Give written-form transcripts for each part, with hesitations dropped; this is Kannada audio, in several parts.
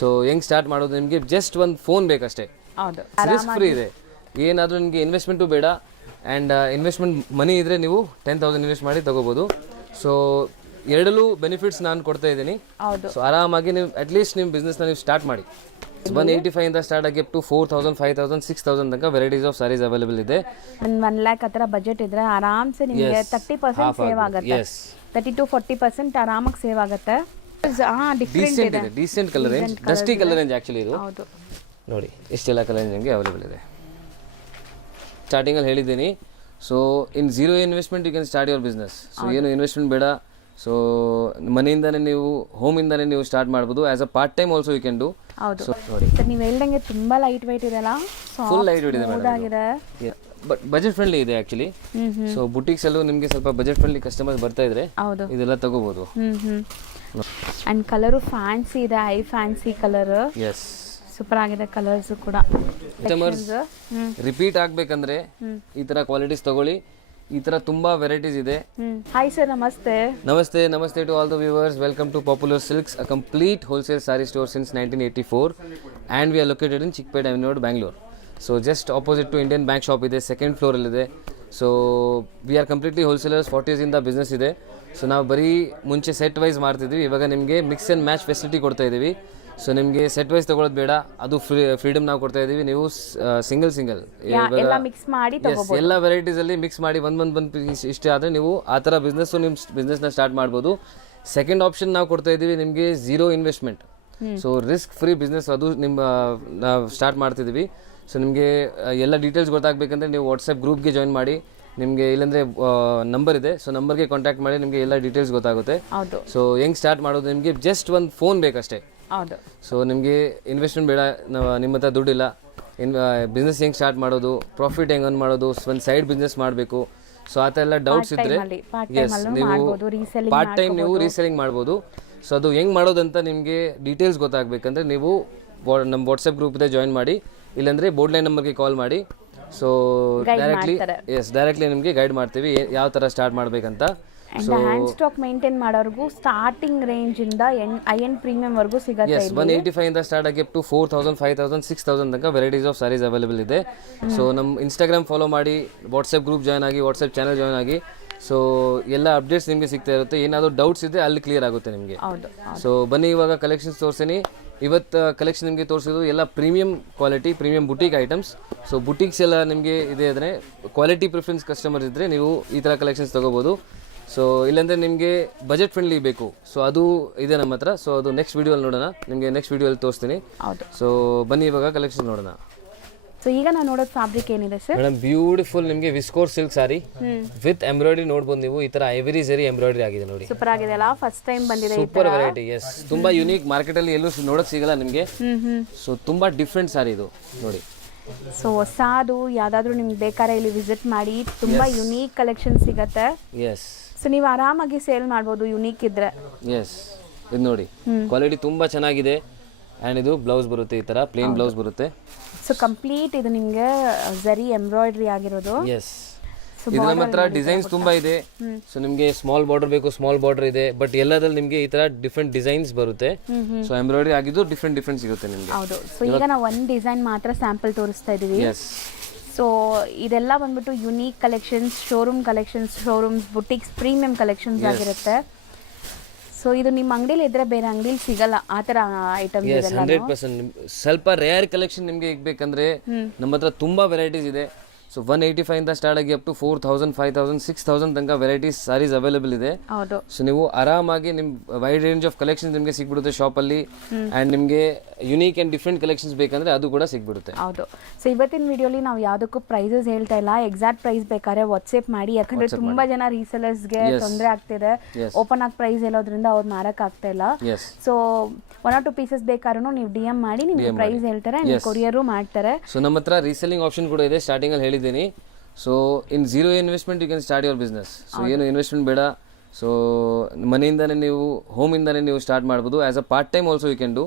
ಸೊ ಹೆಂಗೆ ಸ್ಟಾರ್ಟ್ ಮಾಡೋದು, ನಿಮಗೆ ಜಸ್ಟ್ ಒಂದು ಫೋನ್ ಬೇಕಷ್ಟೇ, ಹೌದು ರಿಸ್ಕ್ ಫ್ರೀ ಇದೆ. ಏನಾದರೂ ನಿಮಗೆ ಇನ್ವೆಸ್ಟ್ಮೆಂಟು ಬೇಡ, ಆ್ಯಂಡ್ ಇನ್ವೆಸ್ಟ್ಮೆಂಟ್ ಮನಿ ಇದ್ದರೆ ನೀವು 10,000 ಇನ್ವೆಸ್ಟ್ ಮಾಡಿ ತೊಗೋಬೋದು. ಸೊ ಎರಡಲ್ಲೂ ಬೆನಿಫಿಟ್ಸ್ ನಾನು ಕೊಡ್ತಾ ಇದ್ದೀನಿ. ಸೊ ಆರಾಮಾಗಿ ನೀವು ಅಟ್ಲೀಸ್ಟ್ ನಿಮ್ಮ ಬಿಸ್ನೆಸ್ನ ನೀವು ಸ್ಟಾರ್ಟ್ ಮಾಡಿ. 185 ಇಂದ ಸ್ಟಾರ್ಟ್ ಆಗಿ ಅಪ್ ಟು 4,000, 5,000, 6,000 ತನಕ ವೆರೈಟೀಸ್ ಆಫ್ ಸಾರೀಸ್ ಅವೈಲೇಬಲ್ ಇದೆ. 1 lakh ಆ ಥರ ಬಜೆಟ್ ಇದ್ರೆ ಆರಾಮ್ಸೆ ನಿಮಗೆ 30% ಸೇವ್ ಆಗುತ್ತೆ. 30-40% ಆರಾಮಾಗಿ ಸೇವ್ ಆಗುತ್ತೆ. ಡಿಫ್ರೆಂಟ್ ಇದೆ, decent colour range, dusty colour range actually ಇದು. ನೋಡಿ ಇಷ್ಟೆಲ್ಲ ಕಲರ್ ರೇಂಜ್ ನಿಮಗೆ ಅವೈಲೇಬಲ್ ಇದೆ. ಸ್ಟಾರ್ಟಿಂಗಲ್ಲಿ ಹೇಳಿದ್ದೀನಿ. So in zero investment you can start your business. So ಏನು ಇನ್ವೆಸ್ಟ್ಮೆಂಟ್ ಬೇಡ. ಸೊ ಮನೆಯಿಂದನೇ ನೀವು ಹೋಮಿಂದನೇ ನೀವು ಸ್ಟಾರ್ಟ್ ಮಾಡ್ಬೋದು. As a part time also you can do. ಹೌದು ನೋಡಿ ನೀವು ಹೇಳ್ದಂಗೆ ತುಂಬಾ ಲೈಟ್ ವೆಯ್ಟ್ ಇದೆಲ್ಲ, ಫುಲ್ ಲೈಟ್ ವೆಯ್ಟ್ ಇದೆ ಮೇಡಮ್. ಬಟ್ ಬಜೆಟ್ ಫ್ರೆಂಡ್ಲಿ ಇದೆ ಆ್ಯಕ್ಚುಲಿ. ಸೊ ಬುಟಿಕ್ಸ್ ಅಲ್ಲೂ ನಿಮಗೆ ಸ್ವಲ್ಪ ಬಜೆಟ್ ಫ್ರೆಂಡ್ಲಿ ಕಸ್ಟಮರ್ಸ್ ಬರ್ತಾ ಇದ್ರೆ ಇದೆಲ್ಲ ತಗೋಬಹುದು. ಅಂಡ್ ಕಲರು ಫ್ಯಾನ್ಸಿ ಇದೆ, I fancy colour. Yes, super ಆಗಿದೆ ಕಲರ್ಸ್ ಕೂಡ. ಕಸ್ಟಮರ್ಸ್ ರಿಪೀಟ್ ಆಗ್ಬೇಕಂದ್ರೆ ಈ ತರ ಕ್ವಾಲಿಟೀಸ್ ತಗೊಳ್ಳಿ. ಈ ತರ ತುಂಬಾ ವೆರೈಟೀಸ್ ಇದೆ. ಹಾಯ್ ಸರ್, ನಮಸ್ತೆ. ನಮಸ್ತೆ to all the viewers. Welcome to Popular Silks, a complete wholesale sari store since 1984, and we are located in Chickpet Avenue, Bangalore. So just opposite to Indian Bank shop ಇದೆ, second floor ಅಲ್ಲಿ ಇದೆ. So we are completely wholesalers. 40 years ಇಂದ ಬಿಸ್ನೆಸ್ ಇದೆ. ಸೊ ನಾವು ಬರೀ ಮುಂಚೆ ಸೆಟ್ ವೈಸ್ ಮಾಡ್ತಿದ್ವಿ, ಇವಾಗ ನಿಮಗೆ ಮಿಕ್ಸ್ ಆ್ಯಂಡ್ ಮ್ಯಾಚ್ ಫೆಸಿಲಿಟಿ ಕೊಡ್ತಾ ಇದ್ದೀವಿ. ಸೊ ನಿಮಗೆ ಸೆಟ್ ವೈಸ್ ತಗೊಳ್ಳೋದು ಬೇಡ, ಅದು ಫ್ರೀಡಮ್ ನಾವು ಕೊಡ್ತಾ ಇದ್ದೀವಿ. ನೀವು ಸಿಂಗಲ್ ಎಲ್ಲ ಮಿಕ್ಸ್ ಮಾಡಿ ತಗೋಬಹುದು. ಎಲ್ಲ ವೆರೈಟೀಸ್ ಅಲ್ಲಿ ಮಿಕ್ಸ್ ಮಾಡಿ ಒಂದು ಪೀಸ್ ಇಷ್ಟ ಆದರೆ ನೀವು ಆ ಥರ ನಿಮ್ಮ ಬಿಸ್ನೆಸ್ನ ಸ್ಟಾರ್ಟ್ ಮಾಡ್ಬೋದು. ಸೆಕೆಂಡ್ ಆಪ್ಷನ್ ನಾವು ಕೊಡ್ತಾ ಇದ್ದೀವಿ ನಿಮಗೆ zero investment. So risk free business, ಅದು ನಾವು ಸ್ಟಾರ್ಟ್ ಮಾಡ್ತಿದ್ದೀವಿ. ಸೊ ನಿಮಗೆ ಎಲ್ಲ ಡೀಟೇಲ್ಸ್ ಗೊತ್ತಾಗಬೇಕಂದ್ರೆ ನೀವು ವಾಟ್ಸಪ್ ಗ್ರೂಪ್ಗೆ ಜಾಯಿನ್ ಮಾಡಿ. ನಿಮಗೆ ಇಲ್ಲಾಂದರೆ ನಂಬರ್ ಇದೆ, ಸೊ ನಂಬರ್ಗೆ ಕಾಂಟ್ಯಾಕ್ಟ್ ಮಾಡಿ, ನಿಮಗೆ ಎಲ್ಲ ಡೀಟೇಲ್ಸ್ ಗೊತ್ತಾಗುತ್ತೆ. ಸೊ ಹೆಂಗೆ ಸ್ಟಾರ್ಟ್ ಮಾಡೋದು, ನಿಮಗೆ ಜಸ್ಟ್ ಒಂದು ಫೋನ್ ಬೇಕಷ್ಟೇ. ಸೊ ನಿಮಗೆ ಇನ್ವೆಸ್ಟ್ಮೆಂಟ್ ಬೇಡ, ನಿಮ್ಮ ಹತ್ರ ದುಡ್ಡಿಲ್ಲ, ಬಿಸ್ನೆಸ್ ಹೆಂಗೆ ಸ್ಟಾರ್ಟ್ ಮಾಡೋದು, ಪ್ರಾಫಿಟ್ ಹೆಂಗೆ ಮಾಡೋದು, ಒಂದು ಸೈಡ್ ಬಿಸ್ನೆಸ್ ಮಾಡಬೇಕು. ಸೊ ಆ ಥರ ಎಲ್ಲ ಡೌಟ್ಸ್ ಇದ್ದರೆ ಎಸ್, ನೀವು ಪಾರ್ಟ್ ಟೈಮ್ ನೀವು ರೀಸೆಲಿಂಗ್ ಮಾಡ್ಬೋದು. ಸೊ ಅದು ಹೆಂಗೆ ಮಾಡೋದಂತ ನಿಮಗೆ ಡೀಟೇಲ್ಸ್ ಗೊತ್ತಾಗಬೇಕಂದ್ರೆ ನೀವು ನಮ್ಮ ವಾಟ್ಸಪ್ ಗ್ರೂಪ್ ಇದೆ, ಜಾಯಿನ್ ಮಾಡಿ. ಇಲ್ಲಾಂದರೆ ಬೋರ್ಡ್ ಲೈನ್ ನಂಬರ್ಗೆ ಕಾಲ್ ಮಾಡಿ. ಸೊ ಡೈರೆಕ್ಟ್ಲಿ ನಿಮಗೆ ಗೈಡ್ ಮಾಡ್ತೀವಿ ಯಾವ ಥರ ಸ್ಟಾರ್ಟ್ ಮಾಡಬೇಕಂತ. ಹ್ಯಾಂಡ್ ಸ್ಟಾಕ್ ಮೇಂಟೈನ್ ಮಾಡೋರ್ಗೂ ಸ್ಟಾರ್ಟಿಂಗ್ ರೇಂಜ್ ಇಂದ ಐ ಎಂಡ್ ಪ್ರೀಮಿಯಂ ವರ್ಗೂ ಸಿಗುತ್ತೆ. 185 ಇಂದ ಸ್ಟಾರ್ಟ್ ಆಗಿ ಅಪ್ ಟು 4,000, 5,000, 6,000 ತನಕ ವೆರೈಟೀಸ್ ಆಫ್ ಸಾರೀಸ್ ಅವೈಲೇಬಲ್ ಇದೆ. ಸೊ ನಮ್ಮ ಇನ್ಸ್ಟಾಗ್ರಾಮ್ ಫಾಲೋ ಮಾಡಿ, ವಾಟ್ಸಪ್ ಗ್ರೂಪ್ ಜಾಯ್ನ್ ಆಗಿ, ವಾಟ್ಸಪ್ ಚಾನಲ್ ಜಾಯ್ನ್ ಆಗಿ. ಸೊ ಎಲ್ಲ ಅಪ್ಡೇಟ್ಸ್ ನಿಮಗೆ ಸಿಗ್ತಾ ಇರುತ್ತೆ. ಏನಾದರೂ ಡೌಟ್ಸ್ ಇದೆ ಅಲ್ಲಿ ಕ್ಲಿಯರ್ ಆಗುತ್ತೆ ನಿಮಗೆ. ಸೊ ಬನ್ನಿ ಇವಾಗ ಕಲೆಕ್ಷನ್ಸ್ ತೋರಿಸ್ತೀನಿ. ಇವತ್ತು ಕಲೆಕ್ಷನ್ ನಿಮಗೆ ತೋರಿಸೋದು ಎಲ್ಲ premium quality, premium boutique items. So boutiques ಎಲ್ಲ ನಿಮಗೆ ಇದೆ ಅಂದರೆ ಕ್ವಾಲಿಟಿ ಪ್ರಿಫರೆನ್ಸ್ ಕಸ್ಟಮರ್ಸ್ ಇದ್ದರೆ ನೀವು ಈ ಥರ ಕಲೆಕ್ಷನ್ಸ್ ತೊಗೋಬೋದು. ಸೊ ಇಲ್ಲಾಂದರೆ ನಿಮಗೆ ಬಜೆಟ್ ಫ್ರೆಂಡ್ಲಿ ಬೇಕು, ಸೊ ಅದು ಇದೆ ನಮ್ಮ ಹತ್ರ. ಸೊ ಅದು ನೆಕ್ಸ್ಟ್ ವಿಡಿಯೋಲ್ಲಿ ನೋಡೋಣ, ನಿಮಗೆ ನೆಕ್ಸ್ಟ್ ವಿಡಿಯೋಲ್ಲಿ ತೋರಿಸ್ತೀನಿ. ಸೊ ಬನ್ನಿ ಇವಾಗ ಕಲೆಕ್ಷನ್ ನೋಡೋಣ. ಸೊ ಈಗ ನಾವು ನೋಡೋದು ಫ್ಯಾಬ್ರಿಕ್ ಏನಿದೆ ಸರ್? ಮೇಡಮ್ ಬ್ಯೂಟಿಫುಲ್ ನಿಮಗೆ ವಿಸ್ಕೋರ್ ಸಿಲ್ಕ್ ಸಾರಿ ವಿತ್ ಎಂಬ್ರಾಯ್ಡ್ರಿ ನೋಡ್ಬೋದು ನೀವು. ಈ ತರ ಐವರಿ ಸರಿ ಎಂಬ್ರಾಯ್ಡ್ರಿ ಆಗಿದೆ ನೋಡಿ, ಸೂಪರ್ ಆಗಿದೆ ಅಲ್ಲ? ಫಸ್ಟ್ ಟೈಮ್ ಬಂದಿದೆ, ಸೂಪರ್ ವೆರೈಟಿ. ಎಸ್, ತುಂಬಾ ಯುನೀಕ್, ಮಾರ್ಕೆಟ್ ಅಲ್ಲಿ ಎಲ್ಲೂ ನೋಡಕ್ ಸಿಗಲ್ಲ ನಿಮಗೆ. ಸೊ ತುಂಬಾ ಡಿಫ್ರೆಂಟ್ ಸಾರಿ ಇದು ನೋಡಿ. ಸೊ ಹೊಸದು ಯಾವ್ದಾದ್ರು ನಿಮ್ಗೆ ಬೇಕಾದ್ರೆ ಇಲ್ಲಿ ವಿಸಿಟ್ ಮಾಡಿ, ತುಂಬಾ ಯುನೀಕ್ ಕಲೆಕ್ಷನ್ ಸಿಗತ್ತೆ. ಎಸ್, ಸೊ ನೀವು ಆರಾಮಾಗಿ ಸೇಲ್ ಮಾಡ್ಬೋದು ಯುನೀಕ್ ಇದ್ರೆ. ಎಸ್, ಇದು ನೋಡಿ ಕ್ವಾಲಿಟಿ ತುಂಬಾ ಚೆನ್ನಾಗಿದೆ. ಆ್ಯಂಡ್ ಇದು ಬ್ಲೌಸ್ ಬರುತ್ತೆ, ಈ ಥರ ಪ್ಲೇನ್ ಬ್ಲೌಸ್ ಬರುತ್ತೆ. ಸೊ ಕಂಪ್ಲೀಟ್ ಇದು ನಿಮಗೆ ಜರಿ ಎಂಬ್ರಾಯ್ಡ್ರಿ ಆಗಿರೋದು. ಎಸ್, ಇದು ನಮ್ಮ ಹತ್ರ ಡಿಸೈನ್ಸ್ ತುಂಬಾ ಇದೆ. ಸೊ ನಿಮಗೆ ಸ್ಮಾಲ್ ಬಾರ್ಡರ್ ಬೇಕು, ಸ್ಮಾಲ್ ಬಾರ್ಡರ್ ಇದೆ. ಬಟ್ ಎಲ್ಲದಲ್ಲಿ ನಿಮಗೆ ಈ ತರ ಡಿಫ್ರೆಂಟ್ ಡಿಸೈನ್ಸ್ ಬರುತ್ತೆ. ಸೊ ಎಂಬ್ರಾಯ್ಡ್ರಿ ಆಗಿದ್ದು ಡಿಫ್ರೆಂಟ್ ಸಿಗುತ್ತೆ ನಿಮಗೆ. ಹೌದು. ಸೊ ಈಗ ನಾವು ಒಂದು ಡಿಸೈನ್ ಮಾತ್ರ ಸ್ಯಾಂಪಲ್ ತೋರಿಸ್ತಾ ಇದೀವಿ. ಎಸ್, ಸೊ ಇದೆಲ್ಲ ಬಂದ್ಬಿಟ್ಟು unique collections, showrooms, boutiques, premium collections ಆಗಿರುತ್ತೆ. ಸೊ ಇದು ನಿಮ್ಮ ಅಂಗಡಿಲಿ ಇದ್ರೆ ಬೇರೆ ಅಂಗಡಿಲಿ ಸಿಗಲ್ಲ ಆ ಥರ ಐಟಮ್ಸ್. 100% ಸ್ವಲ್ಪ ರೇರ್ ಕಲೆಕ್ಷನ್ ನಿಮಗೆ ಬೇಕಂದ್ರೆ ನಮ್ಮ ಹತ್ರ ತುಂಬಾ ವೆರೈಟೀಸ್ ಇದೆ. ಸೊ 185 ಇಂದ ಸ್ಟಾರ್ಟ್ ಆಗಿ ಅಪ್ ಟು 4,000, 5,000, 6,000 ತನಕ ವೆರೈಟೀಸ್ ಸಾರೀಸ್ ಅವೈಲೇಬಲ್ ಇದೆ. ಸೊ ನೀವು ಆರಾಮಾಗಿ ನಿಮ್ಮ ವೈಡ್ ರೇಂಜ್ ಆಫ್ ಕಲೆಕ್ಷನ್ಸ್ ನಿಮಗೆ ಸಿಗ್ಬಿಡುತ್ತೆ ಶಾಪಲ್ಲಿ. ಆ್ಯಂಡ್ ನಿಮಗೆ ಯುನೀಕ್ ಆ್ಯಂಡ್ ಡಿಫ್ರೆಂಟ್ ಕಲೆಕ್ಷನ್ಸ್ ಬೇಕಂದ್ರೆ ಅದು ಕೂಡ ಸಿಗ್ಬಿಡುತ್ತೆ. ಹೌದು. ಸೊ ಇವತ್ತಿನ ವಿಡಿಯೋಲಿ ನಾವು ಯಾವುದಕ್ಕೂ ಪ್ರೈಸಸ್ ಹೇಳ್ತಾ ಇಲ್ಲ, ಎಕ್ಸಾಕ್ಟ್ ಪ್ರೈಸ್ ಬೇಕಾದ್ರೆ ವಾಟ್ಸಪ್ ಮಾಡಿ. ಯಾಕಂದ್ರೆ ತುಂಬಾ ಜನ ರೀಸೆಲರ್ಸ್ಗೆ ತೊಂದರೆ ಆಗ್ತಿದೆ, ಓಪನ್ ಆಗಿ ಪ್ರೈಸ್ ಹೇಳೋದ್ರಿಂದ ಅವ್ರು ಮಾರಕ್ ಆಗ್ತಾ ಇಲ್ಲ. ಸೊ 1 or 2 ಪೀಸಸ್ ಬೇಕಾದ್ರೂ ನೀವು DM ಮಾಡಿ ನಿಮ್ಗೆ ಪ್ರೈಸ್ ಹೇಳ್ತಾರೆ, ಕೊರಿಯರು ಮಾಡ್ತಾರೆ. ಸೊ ನಮ್ಮ ಹತ್ರ ರೀಸೆಲ್ಲಿಂಗ್ ಆಪ್ಷನ್ ಕೂಡ ಇದೆ, ಸ್ಟಾರ್ಟಿಂಗ್ ಅಲ್ಲಿ ಹೇಳಿದ್ದೀನಿ. So in zero investment you can start your business. So ಏನು ಇನ್ವೆಸ್ಟ್ಮೆಂಟ್ ಬೇಡ, ಸೊ ಮನೆಯಿಂದನೇ ನೀವು ಹೋಮಿಂದನೇ ನೀವು ಸ್ಟಾರ್ಟ್ ಮಾಡ್ಬೋದು. As a part time also you can do.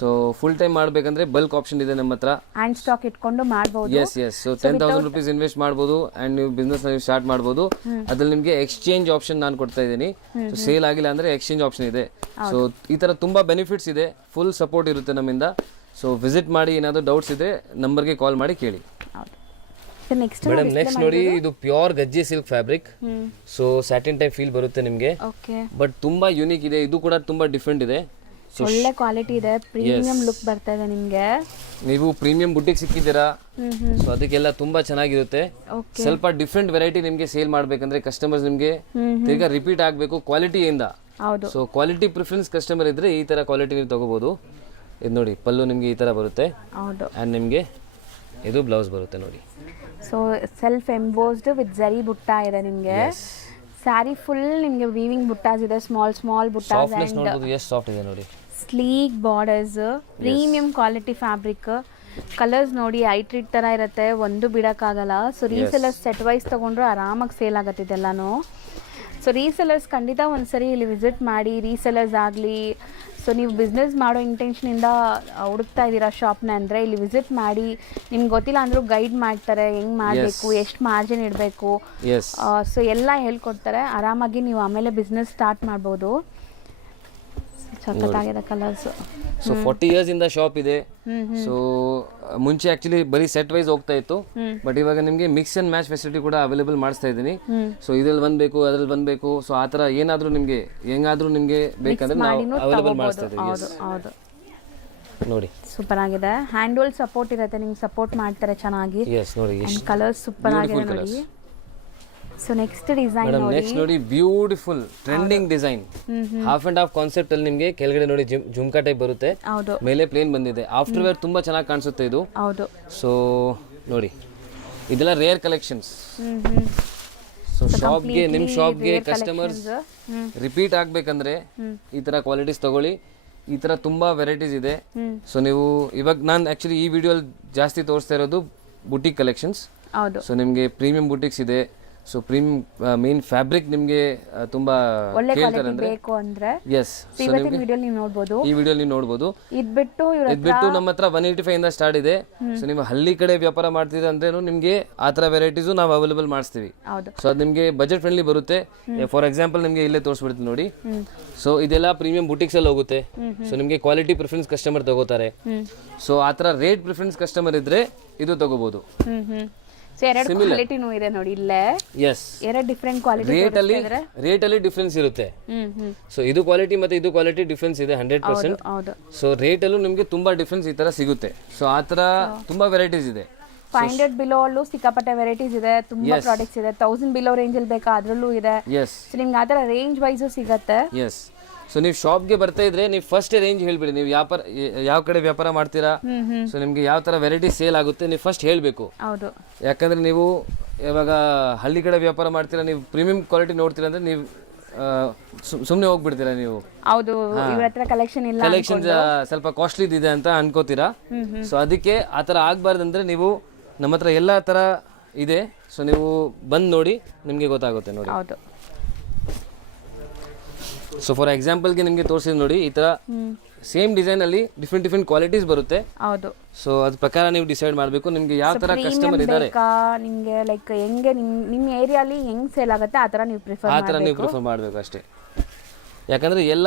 So full time ಮಾಡಬೇಕಂದ್ರೆ ಬಲ್ಕ್ ಆಪ್ಷನ್ ಇದೆ ನಮ್ಮ ಹತ್ರ. ಹ್ಯಾಂಡ್ ಸ್ಟಾಕ್ ಇಟ್ಕೊಂಡು ಮಾಡ್ಬೋದು. ಎಸ್ ಸೊ 10,000 rupees ಇನ್ವೆಸ್ಟ್ ಮಾಡ್ಬೋದು ಆ್ಯಂಡ್ ನೀವು ಬಿಸ್ನೆಸ್ ನೀವು ಸ್ಟಾರ್ಟ್ ಮಾಡ್ಬೋದು. ಅದ್ರಲ್ಲಿ ನಿಮಗೆ ಎಕ್ಸ್ಚೇಂಜ್ ಆಪ್ಷನ್ ನಾನು ಕೊಡ್ತಾ ಇದ್ದೀನಿ. ಸೊ ಸೇಲ್ ಆಗಿಲ್ಲ ಅಂದರೆ ಎಕ್ಸ್ಚೇಂಜ್ ಆಪ್ಷನ್ ಇದೆ. ಸೊ ಈ ಥರ ತುಂಬ ಬೆನಿಫಿಟ್ಸ್ ಇದೆ, ಫುಲ್ ಸಪೋರ್ಟ್ ಇರುತ್ತೆ ನಮ್ಮಿಂದ. ಸೊ ವಿಸಿಟ್ ಮಾಡಿ, ಏನಾದರೂ ಡೌಟ್ಸ್ ಇದೆ ನಂಬರ್ಗೆ ಕಾಲ್ ಮಾಡಿ ಕೇಳಿ. ಮೇಡಮ್ ನೆಕ್ಸ್ಟ್ ನೋಡಿ, ಇದು ಪ್ಯೂರ್ ಗಜ್ಜಿ silk fabric. So satin type feel ಬರುತ್ತೆ ನಿಮಗೆ, ಬಟ್ ತುಂಬಾ ಯೂನಿಕ್ ಇದೆ. ಇದು ಕೂಡ ತುಂಬಾ ಡಿಫ್ರೆಂಟ್ ಇದೆ. ಒಳ್ಳೆ ಕ್ವಾಲಿಟಿ ಇದೆ, ಪ್ರೀಮಿಯಂ ಲುಕ್ ಬರ್ತಾ ಇದೆ ನಿಮಗೆ. ನೀವು ಪ್ರೀಮಿಯಂ ಬುಟಿಕ್ ಸಿಕ್ಕಿದ್ದೀರಾ, ಸೊ ಅದಕ್ಕೆಲ್ಲ ತುಂಬಾ ಚೆನ್ನಾಗಿರುತ್ತೆ. ಸ್ವಲ್ಪ ಡಿಫ್ರೆಂಟ್ ವೆರೈಟಿ ನಿಮಗೆ ಸೇಲ್ ಮಾಡ್ಬೇಕಂದ್ರೆ ಕಸ್ಟಮರ್ಸ್ ನಿಮಗೆ ತಿರ್ಗಾ ರಿಪೀಟ್ ಆಗಬೇಕು ಕ್ವಾಲಿಟಿಯಿಂದ. ಸೊ ಕ್ವಾಲಿಟಿ ಪ್ರಿಫರೆನ್ಸ್ ಕಸ್ಟಮರ್ ಇದ್ರೆ ಈ ತರ ಕ್ವಾಲಿಟಿ ನೀವು ತಗೋಬಹುದು. ಇದು ನೋಡಿ ಪಲ್ಲು ನಿಮಗೆ ಈ ತರ ಬರುತ್ತೆ ಅಂಡ್ ನಿಮಗೆ ಇದು ಬ್ಲೌಸ್ ಬರುತ್ತೆ ನೋಡಿ. ಸೊ ಸೆಲ್ಫ್ ಎಂಬೋಸ್ಡ್ ವಿತ್ ಜರಿ ಬುಟ್ಟ ಇದೆ ನಿಮಗೆ. ಸ್ಯಾರಿ ಫುಲ್ ನಿಮಗೆ ವೀವಿಂಗ್ ಬುಟ್ಟಾಸ್ ಇದೆ, ಸ್ಮಾಲ್ ಬುಟ್ಟಾಸ್ ಅಂಡ್ ಎಷ್ಟು ಸಾಫ್ಟ್ ಇದೆ ನೋಡಿ. Sleek borders, premium quality fabric. Colours ನೋಡಿ ಐಟ್ರಿಟ್ ತರ ಇರುತ್ತೆ, ಒಂದು ಬಿಡಕ್ಕಾಗಲ್ಲ. ಸೊ ರೀಸೆಲರ್ಸ್ ಸೆಟ್ ವೈಸ್ ತಗೊಂಡ್ರು ಆರಾಮಾಗಿ ಸೇಲ್ ಆಗತ್ತೆ ಇದೆಲ್ಲಾನು. ಸೊ ರೀಸೆಲರ್ಸ್ ಖಂಡಿತ ಒಂದ್ಸರಿ ಇಲ್ಲಿ ವಿಸಿಟ್ ಮಾಡಿ. ರೀಸೆಲರ್ಸ್ ಆಗಲಿ, ಸೊ ನೀವು ಬಿಸ್ನೆಸ್ ಮಾಡೋ ಇಂಟೆನ್ಷನಿಂದ ಹುಡುಕ್ತಾ ಇದ್ದೀರಾ ಶಾಪ್ನ ಅಂದರೆ ಇಲ್ಲಿ ವಿಸಿಟ್ ಮಾಡಿ. ನಿಮ್ಗೆ ಗೊತ್ತಿಲ್ಲ ಅಂದರೂ ಗೈಡ್ ಮಾಡ್ತಾರೆ, ಹೆಂಗೆ ಮಾಡಬೇಕು, ಎಷ್ಟು ಮಾರ್ಜಿನ್ ಇಡಬೇಕು, ಸೊ ಎಲ್ಲ ಹೇಳ್ಕೊಡ್ತಾರೆ. ಆರಾಮಾಗಿ ನೀವು ಆಮೇಲೆ ಬಿಸ್ನೆಸ್ ಸ್ಟಾರ್ಟ್ ಮಾಡ್ಬೋದು. ಸಖತ್ತಾಗಿದೆ ಕಲರ್ಸ್. ಸೊ 40 years ಇಂದ ಶಾಪ್ ಇದೆ. ಸೊ ಮುಂಚೆ ಆಕ್ಚುಲಿ ಬರೀ ಸೆಟ್ ವೈಸ್ ಹೋಗ್ತಾ ಇತ್ತು, ಬಟ್ ಇವಾಗ ನಿಮಗೆ ಮಿಕ್ಸ್ ಅಂಡ್ ಮ್ಯಾಚ್ ಫೆಸಿಲಿಟಿ ಕೂಡ ಅವೈಲೇಬಲ್ ಮಾಡಿಸ್ತಾ ಇದ್ದೀನಿ. ಸೊ ಇದ್ರಲ್ಲಿ ಬಂದ್ಬೇಕು ಅದ್ರಲ್ಲಿ ಬಂದ್ಬೇಕು, ಸೊ ಆ ಥರ ಏನಾದರೂ ನಿಮಗೆ ಹೆಂಗಾದ್ರೂ ನಿಮಗೆ ಬೇಕಂದ್ರೆ ನಾವು ಅವೈಲೇಬಲ್ ಮಾಡಿಸ್ತಾ ಇದ್ದೀವಿ. ನೋಡಿ ಸೂಪರ್ ಆಗಿದೆ, ಹ್ಯಾಂಡ್ ಹೋಲ್ಡ್ ಸಪೋರ್ಟ್ ಇರುತ್ತೆ, ನಿಮ್ಗೆ ಸಪೋರ್ಟ್ ಮಾಡ್ತಾರೆ ಚೆನ್ನಾಗಿ. ನೋಡಿ ಕಲರ್ಸ್ ಸೂಪರ್ ಆಗಿದೆ ನೋಡಿ. ಸೊ ನೆಕ್ಸ್ಟ್ ಡಿಸೈನ್ ನೋಡಿ. ನೆಕ್ಸ್ಟ್ ನೋಡಿ beautiful trending design, half and half concept ಅಲ್ಲಿ ನಿಮಗೆ ಕೆಳಗಡೆ ನೋಡಿ ಜುಮ್ಕಾ ಟೈಪ್ ಬರುತ್ತೆ, ಮೇಲೆ ಪ್ಲೇನ್ ಬಂದಿದೆ. ಆಫ್ಟರ್ ವೇರ್ ತುಂಬಾ ಚೆನ್ನಾಗಿ ಕಾಣಿಸುತ್ತೆ ಇದು. ಸೊ ನೋಡಿ ಇದೆಲ್ಲ ರೇರ್ ಕಲೆಕ್ಷನ್ಸ್. ಸೊ ಶಾಪ್ಗೆ ನಿಮ್ಮ ಶಾಪ್ಗೆ ಕಸ್ಟಮರ್ಸ್ ರಿಪೀಟ್ ಆಗ್ಬೇಕಂದ್ರೆ ಈ ತರ ಕ್ವಾಲಿಟೀಸ್ ತಗೊಳ್ಳಿ. ಈ ತರ ತುಂಬಾ ವೆರೈಟೀಸ್ ಇದೆ. ಸೊ ನೀವು ಇವಾಗ ನಾನು ಆಕ್ಚುಲಿ ಈ ವಿಡಿಯೋಲಿ ಜಾಸ್ತಿ ತೋರಿಸ್ತಾ ಇರೋದು ಬುಟಿಕ್ ಕಲೆಕ್ಷನ್ಸ್. ಸೊ ನಿಮಗೆ ಪ್ರೀಮಿಯಂ ಬುಟಿಕ್ಸ್ ಇದೆ. ಸೊ ಪ್ರೀಮಿಯಂ ಮೇನ್ ಫ್ಯಾಬ್ರಿಕ್ ನಿಮಗೆ ತುಂಬಾ ಕೇಳ್ತಾರೆ ಅಂದ್ರೆ ಎಸ್, ಈ ವಿಡಿಯೋಲಿ ನೀವು ನೋಡಬಹುದು. ಇದ್ಬಿಟ್ಟು ನಮ್ಮ ಹತ್ರ 185 ಇಂದ ಸ್ಟಾರ್ಟ್ ಇದೆ. ಸೊ ನೀವು ಹಳ್ಳಿ ಕಡೆ ವ್ಯಾಪಾರ ಮಾಡ್ತಿದ್ರೆ ಅಂದ್ರೆ ನಿಮಗೆ ಆ ತರ ವೆರೈಟೀಸು ನಾವು ಅವೈಲೇಬಲ್ ಮಾಡಿಸ್ತೀವಿ. ಸೊ ಅದು ನಿಮಗೆ ಬಜೆಟ್ ಫ್ರೆಂಡ್ಲಿ ಬರುತ್ತೆ. ಫಾರ್ ಎಕ್ಸಾಂಪಲ್ ನಿಮಗೆ ಇಲ್ಲೇ ತೋರಿಸ್ಬಿಡ್ತೀನಿ ನೋಡಿ. ಸೊ ಇದೆಲ್ಲ ಪ್ರೀಮಿಯಂ ಬುಟಿಕ್ಸ್ ಅಲ್ಲಿ ಹೋಗುತ್ತೆ. ಸೊ ನಿಮಗೆ ಕ್ವಾಲಿಟಿ ಪ್ರಿಫರೆನ್ಸ್ ಕಸ್ಟಮರ್ ತಗೋತಾರೆ. ಸೊ ಆ ತರ ರೇಟ್ ಪ್ರಿಫರೆನ್ಸ್ ಕಸ್ಟಮರ್ ಇದ್ರೆ ಇದು ತಗೋಬಹುದು. ಎರಡು ಕ್ವಾಲಿಟಿನೂ ಇದೆ ನೋಡಿ ಇಲ್ಲೇ. ಎಸ್, ಎರಡು ಡಿಫರೆಂಟ್ ಕ್ವಾಲಿಟಿ. ರೇಟ್ ಅಲ್ಲಿ ಡಿಫರೆನ್ಸ್ ಇರುತ್ತೆ. ಸೊ ಇದು ಕ್ವಾಲಿಟಿ ಮತ್ತೆ ಇದು ಕ್ವಾಲಿಟಿ ಡಿಫರೆನ್ಸ್ ಇದೆ 100%. ಸೊ ರೇಟ್ ಅಲ್ಲೂ ನಿಮಗೆ ತುಂಬಾ ಡಿಫರೆನ್ಸ್ ಈ ತರ ಸಿಗುತ್ತೆ. ಸೊ ಆ ತರ ತುಂಬಾ ವೆರೈಟೀಸ್ ಇದೆ. 500 ಬಿಲೋ ಅಲ್ಲೂ ಸಿಕ್ಕಾಪಟ್ಟೆ ವೆರೈಟೀಸ್ ಇದೆ, ತುಂಬಾ ಪ್ರಾಡಕ್ಟ್ಸ್ ಇದೆ. 1000 ಬಿಲೋ ರೇಂಜ್ ಅಲ್ಲಿ ಬೇಕಾ ಅದ್ರಲ್ಲೂ ಇದೆ. ಸೊ ನಿಮ್ಗೆ ಆ ತರ ರೇಂಜ್ ವೈಸ್ ಸಿಗತ್ತೆ. ಎಸ್, ಸೊ ನೀವು ಶಾಪ್ಗೆ ಬರ್ತಾ ಇದ್ರೆ ನೀವು ಫಸ್ಟ್ ರೇಂಜ್ ಹೇಳ್ಬಿಡಿ. ನೀವು ಯಾವ ಕಡೆ ವ್ಯಾಪಾರ ಮಾಡ್ತೀರಾ, ಸೊ ನಿಮ್ಗೆ ಯಾವ ತರ ವೆರೈಟಿ ಸೇಲ್ ಆಗುತ್ತೆ ನೀವು ಫಸ್ಟ್ ಹೇಳ್ಬೇಕು. ಯಾಕಂದ್ರೆ ನೀವು ಇವಾಗ ಹಳ್ಳಿ ಕಡೆ ವ್ಯಾಪಾರ ಮಾಡ್ತೀರಾ, ನೀವು ಪ್ರೀಮಿಯಂ ಕ್ವಾಲಿಟಿ ನೋಡ್ತೀರಾ ಅಂದ್ರೆ ನೀವು ಸುಮ್ಮನೆ ಹೋಗ್ಬಿಡ್ತೀರಾ. ನೀವು ಕಲೆಕ್ಷನ್ ಸ್ವಲ್ಪ ಕಾಸ್ಟ್ಲಿ ಇದೆ ಅಂತ ಅನ್ಕೋತೀರಾ. ಸೊ ಅದಕ್ಕೆ ಆ ತರ ಆಗ್ಬಾರ್ದಂದ್ರೆ ನೀವು ನಮ್ಮ ಹತ್ರ ಎಲ್ಲಾ ತರ ಇದೆ. ಸೊ ನೀವು ಬಂದು ನೋಡಿ, ನಿಮ್ಗೆ ಗೊತ್ತಾಗುತ್ತೆ ನೋಡಿ. ಸೊ ಫಾರ್ ಎಕ್ಸಾಂಪಲ್ಗೆ ನಿಮಗೆ ತೋರಿಸಿದ್ ನೋಡಿ, ಈ ತರ ಸೇಮ್ ಡಿಸೈನ್ ಅಲ್ಲಿ ಡಿಫ್ರೆಂಟ್ ಕ್ವಾಲಿಟೀಸ್ ಬರುತ್ತೆ. ಸೊ ಅದ್ರ ಪ್ರಕಾರ ನೀವು ಡಿಸೈಡ್ ಮಾಡಬೇಕು ನಿಮ್ಗೆ ಯಾವ ತರ ಕಸ್ಟಮರ್ ಇದ್ದಾರೆ, ನಿಮ್ಗೆ ಲೈಕ್ ಹೆಂಗೆ ನಿಮ್ಮ ಏರಿಯಾಲಿ ಹೆಂಗ್ ಸೇಲ್ ಆಗುತ್ತೆ ಆ ತರ ನೀವು ಪ್ರಿಫರ್ ಮಾಡಬೇಕು ಅಷ್ಟೇ. ಯಾಕಂದ್ರೆ ಎಲ್ಲ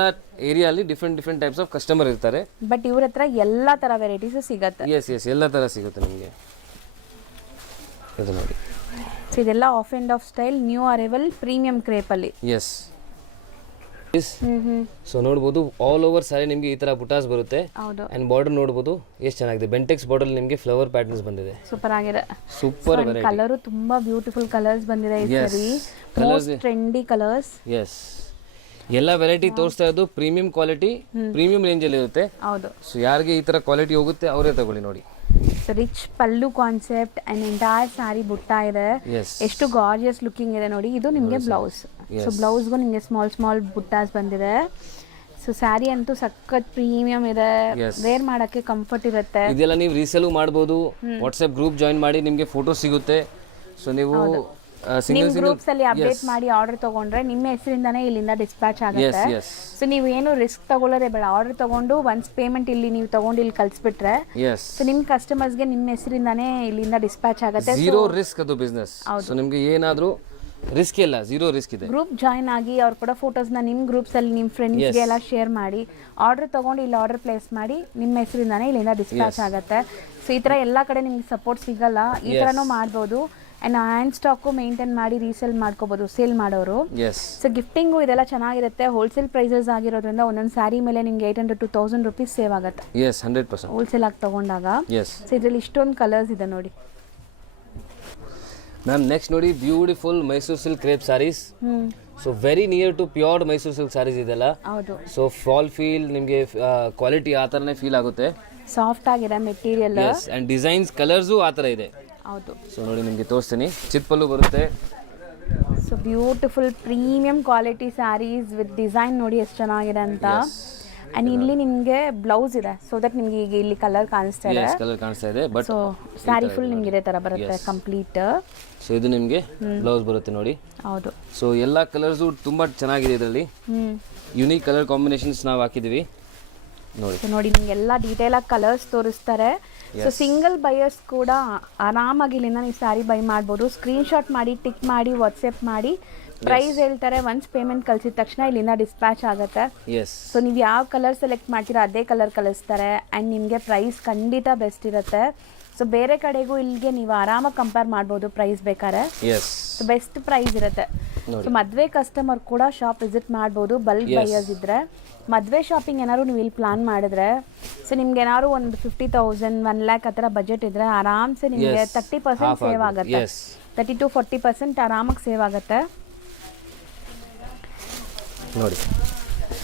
ಏರಿಯಾಲಿ ಡಿಫ್ರೆಂಟ್ ಟೈಪ್ಸ್ ಆಫ್ ಕಸ್ಟಮರ್ ಇರ್ತಾರೆ. ಬಟ್ ಇವ್ರ ಹತ್ರ ಎಲ್ಲಾ ತರ ವೆರೈಟೀಸ್ ಸಿಗುತ್ತೆ. ಎಸ್ ಎಲ್ಲ ತರ ಸಿಗುತ್ತೆ ನಿಮಗೆ. ಇದು ನೋಡಿ, ಇದೆಲ್ಲ of and of style new arrival premium crepe ಅಲ್ಲಿ. ಎಸ್, ಸೊ ನೋಡಬಹುದು ಆಲ್ ಓವರ್ ಸಾರಿ ನಿಮಗೆ ಈ ತರ ಬುಟಾಸ್ ಬರುತ್ತೆ. ಅಂಡ್ ಬಾರ್ಡರ್ ನೋಡಬಹುದು ಎಷ್ಟು ಚೆನ್ನಾಗಿದೆ. ಬೆಂಟೆಕ್ಸ್ ಬಾರ್ಡರ್ ನಿಮಗೆ ಫ್ಲವರ್ ಪ್ಯಾಟರ್ನ್ಸ್ ಬಂದಿದೆ. ಸೂಪರ್ ಆಗಿದೆ, ಸೂಪರ್ ವೆರೈಟಿ. ಕಲರ್ ತುಂಬಾ ಬ್ಯೂಟಿಫುಲ್ ಕಲರ್ಸ್ ಬಂದಿದೆ ಈ ಸರಿ, ಮೋಸ್ಟ್ ಟ್ರೆಂಡಿ ಕಲರ್ಸ್. ಎಸ್, ಎಲ್ಲ ವೆರೈಟಿ ತೋರಿಸ್ತಾ ಇರೋದು ಪ್ರೀಮಿಯಂ ಕ್ವಾಲಿಟಿ, ಪ್ರೀಮಿಯಂ ರೇಂಜ್ ಅಲ್ಲಿ ಇರುತ್ತೆ. ಸೊ ಯಾರಿಗೆ ಈ ತರ ಕ್ವಾಲಿಟಿ ಹೋಗುತ್ತೆ ಅವರೇ ತಗೊಳ್ಳಿ ನೋಡಿ. Rich pallu concept and entire sari ಬುಟ್ಟ ಇದೆ. ಎಷ್ಟು ಗಾರ್ಜಿಯಸ್ ಲುಕಿಂಗ್ ಇದೆ ನೋಡಿ. ಇದು ನಿಮಗೆ ಬ್ಲೌಸ್. ಸೊ ಬ್ಲೌಸ್ಗೂ ನಿಮಗೆ ಸ್ಮಾಲ್ ಬುಟ್ಟಾಸ್ ಬಂದಿದೆ. ಸೊ ಸ್ಯಾರಿ ಅಂತೂ ಸಖತ್ ಪ್ರೀಮಿಯಂ ಇದೆ, ವೇರ್ ಮಾಡಕ್ಕೆ ಕಂಫರ್ಟ್ ಇರುತ್ತೆ. ಇದೆಲ್ಲ ನೀವು ರೀಸೇಲ್ ಮಾಡಬಹುದು. ವಾಟ್ಸ್ಆಪ್ ಗ್ರೂಪ್ ಜಾಯಿನ್ ಮಾಡಿ ನಿಮಗೆ ಫೋಟೋ ಸಿಗುತ್ತೆ. ಸೊ ನೀವು ಸಿಂಗಲ್ ನಿಮ್ ಗ್ರೂಪ್ಸ್ ಅಲ್ಲಿ ಅಪ್ಡೇಟ್ ಮಾಡಿ ಆರ್ಡರ್ ತಗೊಂಡ್ರೆ ನಿಮ್ಮ ಹೆಸರಿಂದಾನೇ ಇಲ್ಲಿಂದ ಡಿಸ್ಪ್ಯಾಚ್ ಆಗುತ್ತೆ. ಸೊ ನೀವು ಏನು ರಿಸ್ಕ್ ತಗೊಳ್ಳೋದೇ ಬೇಡ, ಆರ್ಡರ್ ತಗೊಂಡು ಒನ್ಸ್ ಪೇಮೆಂಟ್ ಇಲ್ಲಿ ನೀವು ತಗೊಂಡು ಇಲ್ಲಿ ಕಳ್ಸಿಬಿಟ್ರೆ ಸೊ ನಿಮ್ ಕಸ್ಟಮರ್ಸ್ಗೆ ನಿಮ್ಮ ಹೆಸರಿಂದಾನೇ ಇಲ್ಲಿಂದ ಡಿಸ್ಪ್ಯಾಚ್ ಆಗುತ್ತೆ. ಝೀರೋ ರಿಸ್ಕ್ ಅದು ಬಿಸ್ನೆಸ್. ಸೊ ನಿಮ್ಗೆ ಏನಾದ್ರೂ ರಿಸ್ಕ್ ಇಲ್ಲ, ಝೀರೋ ರಿಸ್ಕ್ ಇದೆ. ಗ್ರೂಪ್ ಜಾಯ್ನ್ ಆಗಿ ಅವ್ರು ಕೊಡೋ ಫೋಟೋಸ್ನ ನಿಮ್ಮ ಗ್ರೂಪ್ಸಲ್ಲಿ ನಿಮ್ಮ ಫ್ರೆಂಡ್ಸ್ಗೆ ಎಲ್ಲ ಶೇರ್ ಮಾಡಿ ಆರ್ಡರ್ ತೊಗೊಂಡು ಇಲ್ಲಿ ಆರ್ಡರ್ ಪ್ಲೇಸ್ ಮಾಡಿ ನಿಮ್ಮ ಹೆಸರಿಂದಾನೇ ಇಲ್ಲಿಂದ ಡಿಸ್ಪ್ಯಾಚ್ ಆಗುತ್ತೆ. ಸೊ ಈ ಥರ ಎಲ್ಲ ಕಡೆ ನಿಮ್ಗೆ ಸಪೋರ್ಟ್ ಸಿಗಲ್ಲ, ಈ ಥರನೂ ಮಾಡ್ಬೋದು. ಆ್ಯಂಡ್ ಹ್ಯಾಂಡ್ ಸ್ಟಾಕು ಮೇಂಟೈನ್ ಮಾಡಿ ರೀಸೇಲ್ ಮಾಡ್ಕೋಬೋದು ಸೇಲ್ ಮಾಡೋರು. ಸೊ ಗಿಫ್ಟಿಂಗು ಇದೆಲ್ಲ ಚೆನ್ನಾಗಿರುತ್ತೆ. ಹೋಲ್ಸೇಲ್ ಪ್ರೈಸಸ್ ಆಗಿರೋದ್ರಿಂದ ಒಂದೊಂದು ಸ್ಯಾರಿ ಮೇಲೆ ನಿಮ್ಗೆ 800 to 1000 rupees ಸೇವ್ ಆಗುತ್ತೆ 100% ಹೋಲ್ಸೇಲ್ ಆಗಿ ತೊಗೊಂಡಾಗ. ಸೊ ಇದರಲ್ಲಿ ಇಷ್ಟೊಂದು ಕಲರ್ಸ್ ಇದೆ ನೋಡಿ ಮ್ಯಾಮ್. ನೆಕ್ಸ್ಟ್ ನೋಡಿ beautiful Mysore silk crepe sarees. So very near to pure Mysore silk sarees ಇದೆಲ್ಲ. ಹೌದು. ಸೊ ಫಾಲ್ ಫೀಲ್ ನಿಮಗೆ ಕ್ವಾಲಿಟಿ ಆ ಥರನೇ ಫೀಲ್ ಆಗುತ್ತೆ. ಸಾಫ್ಟ್ ಆಗಿದೆ ಮೆಟೀರಿಯಲ್ ಅಂಡ್ ಡಿಸೈನ್ಸ್ ಕಲರ್ಸು ಆ ಥರ ಇದೆ. ಹೌದು. ಸೊ ನೋಡಿ ನಿಮಗೆ ತೋರಿಸ್ತೀನಿ, ಚಿತ್ಪಲ್ಲು ಬರುತ್ತೆ. So beautiful premium quality sarees with design ನೋಡಿ ಎಷ್ಟು ಚೆನ್ನಾಗಿದೆ ಅಂತ. ಅಂಡ್ ಇಲ್ಲಿ ನಿಮಗೆ ಬ್ಲೌಸ್ ಇದೆ, ಸೊ ದಟ್ ನಿಮ್ಗೆ ಈಗ ಇಲ್ಲಿ ಕಲರ್ ಕಾಣಿಸ್ತಾ ಇದೆ. ಬಟ್ ಸೊ ಸ್ಯಾರಿ ಫುಲ್ ನಿಮ್ಗೆ ಇದೇ ತರ ಬರುತ್ತೆ ಕಂಪ್ಲೀಟ್. ಸೊ ಇದು ನಿಮಗೆ ಬ್ಲೌಸ್ ಬರುತ್ತೆ ನೋಡಿ. ಹೌದು. ಸೊ ಎಲ್ಲ ಕಲರ್ಸು ತುಂಬಾ ಚೆನ್ನಾಗಿದೆ ಇದರಲ್ಲಿ. ಯುನೀಕ್ ಕಲರ್ ಕಾಂಬಿನೇಷನ್ಸ್ ನಾವು ಹಾಕಿದೀವಿ ನೋಡಿ. ನೋಡಿ ನಿಮ್ಗೆ ಎಲ್ಲ ಡೀಟೇಲ್ ಆಗಿ ಕಲರ್ಸ್ ತೋರಿಸ್ತಾರೆ. ಸೊ ಸಿಂಗಲ್ ಬೈಯರ್ಸ್ ಕೂಡ ಆರಾಮಾಗಿ ಇಲ್ಲಿಂದ ನೀವು ಸ್ಯಾರಿ ಬೈ ಮಾಡ್ಬೋದು. ಸ್ಕ್ರೀನ್ ಶಾಟ್ ಮಾಡಿ ಟಿಕ್ ಮಾಡಿ ವಾಟ್ಸಪ್ ಮಾಡಿ ಪ್ರೈಸ್ ಹೇಳ್ತಾರೆ. ಒನ್ಸ್ ಪೇಮೆಂಟ್ ಕಳಿಸಿದ ತಕ್ಷಣ ಇಲ್ಲಿಂದ ಡಿಸ್ಪ್ಯಾಚ್ ಆಗುತ್ತೆ. ಸೊ ನೀವು ಯಾವ ಕಲರ್ ಸೆಲೆಕ್ಟ್ ಮಾಡ್ತೀರಾ ಅದೇ ಕಲರ್ ಕಳಿಸ್ತಾರೆ. ಆ್ಯಂಡ್ ನಿಮಗೆ ಪ್ರೈಸ್ ಖಂಡಿತ ಬೆಸ್ಟ್ ಇರುತ್ತೆ. ಸೊ ಬೇರೆ ಕಡೆಗೂ ಇಲ್ಲಿಗೆ ನೀವು ಆರಾಮಾಗಿ ಕಂಪೇರ್ ಮಾಡ್ಬೋದು ಪ್ರೈಸ್ ಬೇಕಾದ್ರೆ. ಸೊ ಬೆಸ್ಟ್ ಪ್ರೈಸ್ ಇರುತ್ತೆ. ಸೊ ಮದುವೆ ಕಸ್ಟಮರ್ ಕೂಡ ಶಾಪ್ ವಿಸಿಟ್ ಮಾಡ್ಬೋದು ಬಲ್ಕ್ ಬೈಯರ್ಸ್ ಇದ್ರೆ. ಮದುವೆ ಶಾಪಿಂಗ್ ಏನಾದ್ರು ನೀವು ಇಲ್ಲಿ ಪ್ಲಾನ್ ಮಾಡಿದ್ರೆ ಸೊ ನಿಮ್ಗೆ ಏನಾದ್ರು ಒಂದು 50,000 1 lakh ಆ ಥರ ಬಜೆಟ್ ಇದ್ರೆ ಆರಾಮ್ಸೆ ನಿಮಗೆ 30% ಸೇವ್ ಆಗುತ್ತೆ. 30 to 40% ಆರಾಮಾಗಿ ಸೇವ್ ಆಗುತ್ತೆ ನೋಡಿ.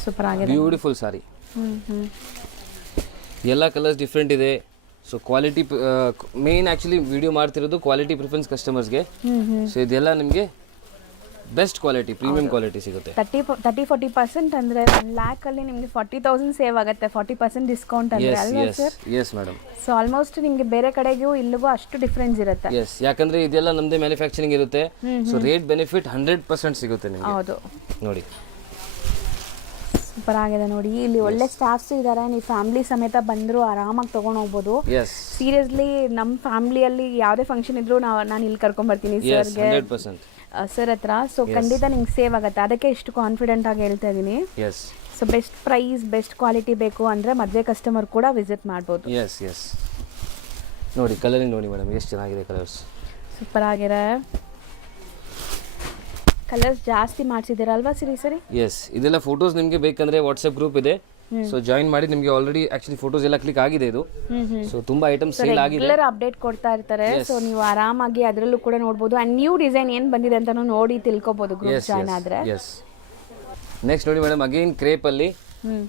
ಸೂಪರ್ ಆಗಿದೆ, ಬ್ಯೂಟಿಫುಲ್ ಸಾರಿ. ಎಲ್ಲ ಕಲರ್ಸ್ ಡಿಫ್ರೆಂಟ್ ಇದೆ. So quality main actually video ಮಾಡ್ತಿರೋದು ಕ್ವಾಲಿಟಿ ಪ್ರಿಫರೆನ್ಸ್ ಕಸ್ಟಮರ್ಸ್ಗೆ. ಸೊ ಇದೆಲ್ಲ ನಿಮಗೆ ಬೆಸ್ಟ್ ಕ್ವಾಲಿಟಿ ಪ್ರೀಮಿಯಂ ಕ್ವಾಲಿಟಿ ಸಿಗುತ್ತೆ. 30-40% ಅಂದರೆ 1 lakh ಅಲ್ಲಿ ನಿಮಗೆ 40,000 ಸೇವ್ ಆಗುತ್ತೆ. 40% ಡಿಸ್ಕೌಂಟ್ ಅಂದರೆ ಅಲ್ವಾ sir? Yes madam. So almost ನಿಮಗೆ ಬೇರೆ ಕಡೆಗೂ ಇಲ್ಲಿಗೂ ಅಷ್ಟು ಡಿಫ್ರೆನ್ಸ್ ಇರುತ್ತೆ. ಎಸ್, ಯಾಕಂದ್ರೆ ಇದೆಲ್ಲ ನಮ್ಮದೇ ಮ್ಯಾನುಫ್ಯಾಕ್ಚರಿಂಗ್ ಇರುತ್ತೆ. ಸೊ ರೇಟ್ ಬೆನಿಫಿಟ್ 100% ಸಿಗುತ್ತೆ ನಿಮಗೆ. ಹೌದು ನೋಡಿ ಸೂಪರ್ ಆಗಿದೆ ನೋಡಿ. ಇಲ್ಲಿ ಒಳ್ಳೆ ಸ್ಟಾಫ್ಸ್ ಇದ್ದಾರೆ, ನೀವು ಫ್ಯಾಮಿಲಿ ಸಮೇತ ಬಂದರೂ ಆರಾಮಾಗಿ ತೊಗೊಂಡು ಹೋಗ್ಬೋದು. ಸೀರಿಯಸ್ಲಿ ನಮ್ಮ ಫ್ಯಾಮಿಲಿಯಲ್ಲಿ ಯಾವುದೇ ಫಂಕ್ಷನ್ ಇದ್ರೂ ನಾನು ಇಲ್ಲಿ ಕರ್ಕೊಂಡ್ಬರ್ತೀನಿ ಸರ್ಗೆ, ಸರ್ ಹತ್ರ. ಸೊ ಖಂಡಿತ ನಿಮ್ಗೆ ಸೇವ್ ಆಗುತ್ತೆ. ಅದಕ್ಕೆ ಇಷ್ಟು ಕಾನ್ಫಿಡೆಂಟ್ ಆಗಿ ಹೇಳ್ತಾ ಇದ್ದೀನಿ. So best price best quality ಬೇಕು ಅಂದರೆ ಮದುವೆ ಕಸ್ಟಮರ್ ಕೂಡ ವಿಸಿಟ್ ಮಾಡ್ಬೋದು. ನೋಡಿ ಕಲರಿಂಗ್ ನೋಡಿ ಮೇಡಮ್ ಎಷ್ಟು ಚೆನ್ನಾಗಿದೆ ಕಲರ್ಸ್. ಸೂಪರ್ ಆಗಿದೆ. ಕಲರ್ಸ್ ಜಾಸ್ತಿ ಮಾಡಿಸಿದ್ದೀರಲ್ವಾ ಸರಿ? ಎಸ್, ಇದೆಲ್ಲ ಫೋಟೋಸ್ ನಿಮಗೆ ಬೇಕಂದ್ರೆ ವಾಟ್ಸಪ್ ಗ್ರೂಪ್ ಇದೆ. ಸೊ ಜಾಯಿನ್ ಮಾಡಿ, ನಿಮಗೆ ಆಲ್ರೆಡಿ ಆಕ್ಚುಲಿ ಫೋಟೋಸ್ ಎಲ್ಲ ಕ್ಲಿಕ್ ಆಗಿದೆ ಇದು. ಸೊ ತುಂಬಾ ಐಟಮ್ಸ್ ಸೇಲ್ ಆಗಿದೆ, ರೆಗ್ಯುಲರ್ ಅಪ್ಡೇಟ್ ಕೊಡ್ತಾ ಇರ್ತಾರೆ. ಸೊ ನೀವು ಆರಾಮಾಗಿ ಅದರಲ್ಲೂ ಕೂಡ ನೋಡಬಹುದು. ಅಂಡ್ ನ್ಯೂ ಡಿಸೈನ್ ಏನು ಬಂದಿದೆ ಅಂತ ನೋಡಿ ತಿಳ್ಕೊಬಹುದು ಗ್ರೂಪ್ ಜಾಯಿನ್ ಆದ್ರೆ. ನೆಕ್ಸ್ಟ್ ನೋಡಿ ಮೇಡಮ್, ಅಗೈನ್ ಕ್ರೇಪ್ ಅಲ್ಲಿ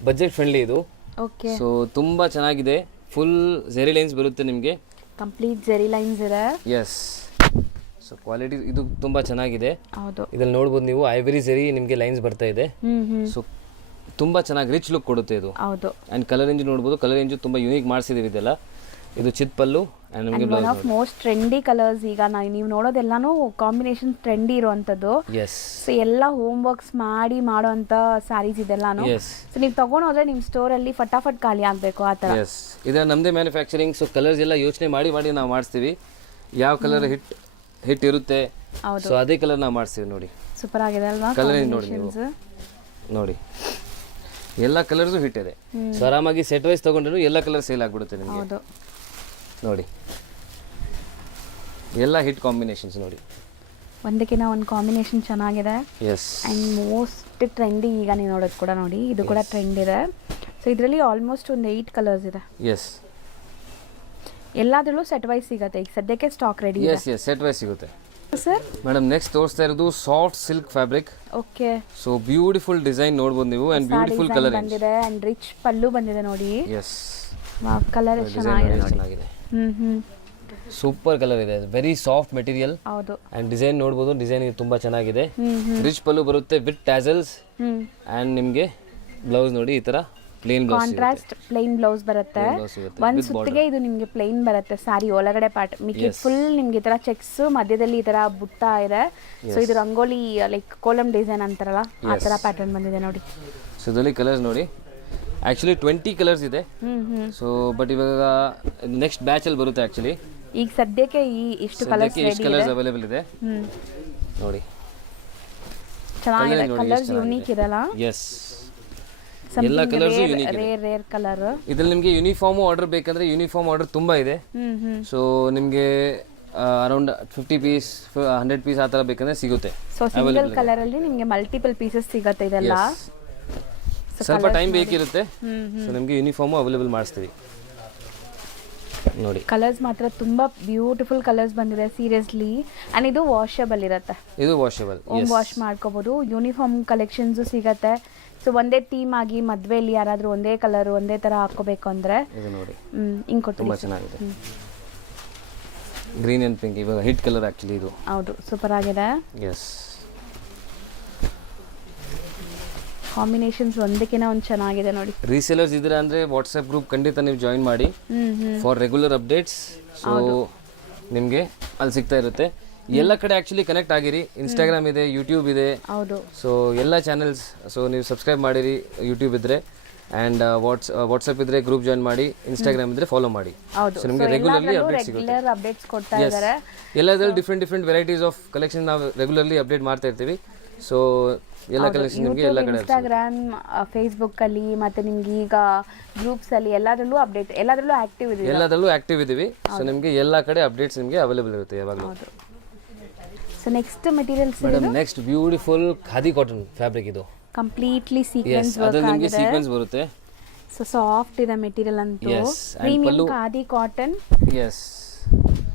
ಬಜೆಟ್ ಫ್ರೆಂಡ್ಲಿ ಇದು. ಓಕೆ. ಸೊ ತುಂಬಾ ಚೆನ್ನಾಗಿದೆ. ಫುಲ್ ಜೆರಿ ಲೈನ್ಸ್ ಬರುತ್ತೆ ನಿಮಗೆ, ಕಂಪ್ಲೀಟ್ ಜೆರಿ ಲೈನ್ಸ್ ಇದೆ. ಎಸ್. ಸೊ ಕ್ವಾಲಿಟಿ ಇದು ತುಂಬಾ ಚೆನ್ನಾಗಿದೆ. ಹೌದು. ಇದ್ರಲ್ಲಿ ನೋಡಬಹುದು ನೀವು ಐವರಿ ಜೆರಿ ನಿಮಗೆ ಲೈನ್ಸ್ ಬರ್ತಾ ಇದೆ. ಸೊ ತುಂಬಾ ಚೆನ್ನಾಗಿ ರಿಚ್ ಲುಕ್ ಕೊಡುತ್ತೆ ಇದು. ಹೌದು. ಅಂಡ್ ಕಲರ್ ರೇಂಜ್ ನೋಡಬಹುದು, ಕಲರ್ ರೇಂಜ್ ತುಂಬಾ ಯೂನಿಕ್ ಮಾಡಿಸಿದೀವಿ ಇದೆಲ್ಲ. ಇದು ಚಿತ್ಪಲ್ಲು ಅಂಡ್ ನಿಮಗೆ one of most trendy colours. ಈಗ ನೀವು ನೋಡೋದೆಲ್ಲಾನು ಕಾಂಬಿನೇಷನ್ ಟ್ರೆಂಡಿ ಇರುವಂತದ್ದು. ಸೊ ಎಲ್ಲ ಹೋಮ್ ವರ್ಕ್ಸ್ ಮಾಡಿ ಮಾಡೋಂತ ಸ್ಯಾರೀಸ್ ಇದೆಲ್ಲಾನು. ಸೊ ನೀವು ತಗೊಂಡೋದ್ರೆ ನಿಮ್ ಸ್ಟೋರ್ ಅಲ್ಲಿ ಫಟಾಫಟ್ ಖಾಲಿ ಆಗ್ಬೇಕು ಆ ತರ. ಇದರ ನಮ್ದೇ ಮ್ಯಾನುಫ್ಯಾಕ್ಚರಿಂಗ್. ಸೊ ಕಲರ್ಸ್ ಎಲ್ಲ ಯೋಚನೆ ಮಾಡಿ ನಾವು ಮಾಡಿಸ್ತೀವಿ. ಯಾವ ಕಲರ್ ಹಿಟ್ ಇರುತ್ತೆ ಸೊ ಅದೇ ಕಲರ್ ನಾವು ಮಾಡಿಸ್ತೀವಿ. ನೋಡಿ ಸೂಪರ್ ಆಗಿದೆ ಅಲ್ವಾ ಕಲರ್ ನೋಡಿ ನೀವು ನೋಡಿ, ಎಲ್ಲ ಕಲರ್ಸು ಹಿಟ್ ಇದೆ. ಸೊ ಆರಾಮಾಗಿ ಸೆಟ್ ವೈಸ್ ತಗೊಂಡ್ರು ಎಲ್ಲ ಕಲರ್ ಸೇಲ್ ಆಗ್ಬಿಡುತ್ತೆ ನಿಮಗೆ. ನೋಡಿ ಎಲ್ಲ ಹಿಟ್ ಕಾಂಬಿನೇಷನ್ಸ್ ನೋಡಿ, ಒಂದಕ್ಕಿಂತ ಒಂದು ಕಾಂಬಿನೇಷನ್ ಚೆನ್ನಾಗಿದೆ. ಎಸ್. ಅಂಡ್ ಮೋಸ್ಟ್ ಟ್ರೆಂಡಿ ಈಗ ನೀವು ನೋಡೋದು ಕೂಡ ನೋಡಿ, ಇದು ಕೂಡ ಟ್ರೆಂಡ್ ಇದೆ. ಸೊ ಇದರಲ್ಲಿ ಆಲ್ಮೋಸ್ಟ್ ಒಂದು 8 ಕಲರ್ಸ್ ಇದೆ. ಎಸ್. ಎಲ್ಲಾದ್ರಲ್ಲೂ ಸೆಟ್ ವೈಸ್ ಸಿಗುತ್ತೆ. ಈಗ ಸದ್ಯಕ್ಕೆ ಸ್ಟಾಕ್ ರೆಡಿ ಇದೆ. ಎಸ್ ಸೆಟ್ ವೈಸ್ ಸಿಗುತ್ತೆ ಸರ್. ಮೇಡಮ್ ನೆಕ್ಸ್ಟ್ ತೋರಿಸ್ತಾ ಇರೋದು soft silk fabric. Okay. So beautiful design ನೋಡಬಹುದು ನೀವು ಅಂಡ್ ಬ್ಯೂಟಿಫುಲ್ ಕಲರ್ ಬಂದಿದೆ ಅಂಡ್ ರಿಚ್ ಪಲ್ಲು ಬಂದಿದೆ ನೋಡಿ. ಎಸ್. ವಾವ್, ಕಲರ್ ಚೆನ್ನಾಗಿದೆ. ಸೂಪರ್ ಕಲರ್ ಇದೆ, ವೆರಿ ಸಾಫ್ಟ್ ಮೆಟೀರಿಯಲ್. ಹೌದು. ಅಂಡ್ ಡಿಸೈನ್ ನೋಡಬಹುದು, ಡಿಸೈನ್ ತುಂಬಾ ಚೆನ್ನಾಗಿದೆ. ರಿಚ್ ಪಲ್ಲು ಬರುತ್ತೆ ವಿತ್ ಟ್ಯಾಸಲ್ಸ್ ಅಂಡ್ ನಿಮಗೆ ಬ್ಲೌಸ್ ನೋಡಿ ಈ ತರ plain blouse contrast plane blouse ಬರುತ್ತೆ. ಒಂದ್ ಸುತ್ತಿಗೆ ಇದು ನಿಮ್ಗೆ ಪ್ಲೇನ್ ಬರುತ್ತೆ ಸಾರಿ ಒಳಗಡೆ ಪಾರ್ಟ್, ಮಿಕ್ಕಿ ಫುಲ್ ನಿಮ್ಗೆ ಈ ತರ ಚೆಕ್ಸ್, ಮಧ್ಯದಲ್ಲಿ ಈ ತರ ಬುಟ್ಟ ಇದೆ. ಸೊ ಇದು ರಂಗೋಲಿ ಲೈಕ್ ಕೋಲಮ್ ಡಿಸೈನ್ ಅಂತಾರಲ್ಲ ಆ ತರ ಪ್ಯಾಟರ್ನ್ ಬಂದಿದೆ ನೋಡಿ. ಸೊ ಇದರಲ್ಲಿ ಕಲರ್ಸ್ ನೋಡಿ, ಆ್ಯಕ್ಚುಲಿ 20 ಕಲರ್ಸ್ ಇದೆ. ಸೊ ಬಟ್ ಇವಾಗ ನೆಕ್ಸ್ಟ್ ಬ್ಯಾಚಲ್ಲಿ ಬರುತ್ತೆ ಆ್ಯಕ್ಚುಲಿ. ಈಗ ಸದ್ಯಕ್ಕೆ ಇಷ್ಟು ಕಲರ್ಸ್ ಅವೈಲೇಬಲ್ ಇದೆ ನೋಡಿ. ಚೆನ್ನಾಗಿದೆ, ಕಲರ್ಸ್ ಯೂನಿಕ್ ಇದಲ್ಲ. ಎಸ್, ಎಲ್ಲ ಕಲರ್ಸ್ ಯೂನಿಕ್ ಇದೆ. Rare colour. ಇದ್ರಲ್ಲಿ ನಿಮಗೆ ಯೂನಿಫಾರ್ಮ್ ಆರ್ಡರ್ ಬೇಕಂದ್ರೆ ಯೂನಿಫಾರ್ಮ್ ಆರ್ಡರ್ ತುಂಬಾ ಇದೆ. ಸೊ ನಿಮಗೆ ಅರೌಂಡ್ 50 ಪೀಸ್ 100 ಪೀಸ್ ಆ ಥರ ಬೇಕಂದ್ರೆ ಸಿಗುತ್ತೆ. ಸೊ ಸಿಂಗಲ್ ಕಲರ್ ಅಲ್ಲಿ ನಿಮಗೆ ಮಲ್ಟಿಪಲ್ ಪೀಸಸ್ ಸಿಗುತ್ತೆ ಇದೆಲ್ಲ. ಸ್ವಲ್ಪ ಟೈಮ್ ಬೇಕಿರುತ್ತೆ. ಸೊ ನಿಮಗೆ ಯೂನಿಫಾರ್ಮ್ ಅವೈಲೇಬಲ್ ಮಾಡಿಸ್ತೀವಿ ನೋಡಿ. ಕಲರ್ಸ್ ಮಾತ್ರ ತುಂಬಾ ಬ್ಯೂಟಿಫುಲ್ ಕಲರ್ಸ್ ಬಂದಿದೆ ಸೀರಿಯಸ್ಲಿ. ಅಂಡ್ ಇದು ವಾಷಬಲ್ ಇರುತ್ತೆ, ಇದು ವಾಷಬಲ್, ವಾಶ್ ಮಾಡ್ಕೋಬಹುದು. ಯೂನಿಫಾರ್ಮ್ ಕಲೆಕ್ಷನ್ಸ್ ಸಿಗತ್ತೆ. ಸೊ ಒಂದೇ ಥೀಮ್ ಆಗಿ ಮದ್ವೆಯಲ್ಲಿ ಯಾರಾದ್ರೂ ಒಂದೇ ಕಲರ್ ಒಂದೇ ತರ ಹಾಕೋಬೇಕು ಅಂದ್ರೆ ಇದು ನೋಡಿ ಹಿಂಗ್ ಕೊಟ್ಟು ತುಂಬಾ ಚೆನ್ನಾಗಿದೆ. ಗ್ರೀನ್ ಅಂಡ್ ಪಿಂಕ್ ಇವಾಗ ಹಿಟ್ ಕಲರ್ ಆಕ್ಚುಲಿ ಇದು. ಹೌದು, ಸೂಪರ್ ಆಗಿದೆ. ಎಸ್, ಕಾಂಬಿನೇಷನ್ಸ್ ಒಂದಕ್ಕಿಂತ ಒಂದು ಚೆನ್ನಾಗಿದೆ ನೋಡಿ. ರೀಸೇಲರ್ಸ್ ಇದ್ರೆ ಅಂದ್ರೆ ವಾಟ್ಸ್ಆಪ್ ಗ್ರೂಪ್ ಖಂಡಿತ ನೀವು ಜಾಯಿನ್ ಮಾಡಿ ಫಾರ್ ರೆಗ್ಯುಲರ್ ಅಪ್ಡೇಟ್ಸ್. ಸೊ ನಿಮಗೆ ಅಲ್ಲಿ ಸಿಗ್ತಾ ಇರುತ್ತೆ. ಎಲ್ಲ ಕಡೆ ಆಕ್ಚುಲಿ ಕನೆಕ್ಟ್ ಆಗಿರಿ. ಇನ್ಸ್ಟಾಗ್ರಾಮ್ ಇದೆ, ಯೂಟ್ಯೂಬ್ ಇದೆ. ಹೌದು. ಸೊ ಎಲ್ಲ ಚಾನೆಲ್ಸ್, ಸೊ ನೀವು ಸಬ್ಸ್ಕ್ರೈಬ್ ಮಾಡಿರಿ ಯೂಟ್ಯೂಬ್ ಇದ್ರೆ, ಆ್ಯಂಡ್ ವಾಟ್ಸಪ್ ಇದ್ರೆ ಗ್ರೂಪ್ ಜಾಯಿನ್ ಮಾಡಿ, ಇನ್ಸ್ಟಾಗ್ರಾಮ್ ಇದ್ರೆ ಫಾಲೋ ಮಾಡಿ. ಸೊ ನಿಮಗೆ ರೆಗ್ಯುಲರ್ಲಿ ಅಪ್ಡೇಟ್ ಸಿಗುತ್ತೆ. ಅಪ್ಡೇಟ್ಸ್ ಕೊಡ್ತಾ ಇದ್ದಾರೆ. ಎಲ್ಲದರಲ್ಲಿ ಡಿಫ್ರೆಂಟ್ ವೆರೈಟೀಸ್ ಆಫ್ ಕಲೆಕ್ಷನ್ ನಾವು ರೆಗ್ಯುಲರ್ಲಿ ಅಪ್ಡೇಟ್ ಮಾಡ್ತಾ ಇರ್ತೀವಿ. ಸೊ ಎಲ್ಲ ಕಲೆಕ್ಷನ್ ನಿಮಗೆ ಎಲ್ಲ ಕಡೆ, ಇನ್ಸ್ಟಾಗ್ರಾಮ್, ಫೇಸ್ಬುಕ್ ಅಲ್ಲಿ, ಮತ್ತೆ ನಿಮ್ಗೆ ಈಗ ಗ್ರೂಪ್ಸ್ ಅಲ್ಲಿ ಎಲ್ಲದರಲ್ಲೂ ಅಪ್ಡೇಟ್, ಎಲ್ಲದರಲ್ಲೂ ಆಕ್ಟಿವ್ ಇದೆ, ಎಲ್ಲದರಲ್ಲೂ ಆಕ್ಟಿವ್ ಇದೀವಿ. ಸೊ ನಿಮಗೆ ಎಲ್ಲ ಕಡೆ ಅಪ್ಡೇಟ್ಸ್ ನಿಮಗೆ ಅವೈಲೇಬಲ್ ಇರುತ್ತೆ ಯಾವಾಗಲೂ. So next materials madam, next beautiful khadi cotton fabric ಇದು. ಕಂಪ್ಲೀಟ್ಲಿ ಸೀಕ್ವೆನ್ಸ್ ವರ್ಕ್ ಆಗಿದೆ. ನಿಮಗೆ ಸೀಕ್ವೆನ್ಸ್ ಬರುತ್ತೆ. ಸೊ ಸಾಫ್ಟ್ ಇದೆ ಮೆಟೀರಿಯಲ್ ಅಂತೂ. Premium khadi cotton. Yes,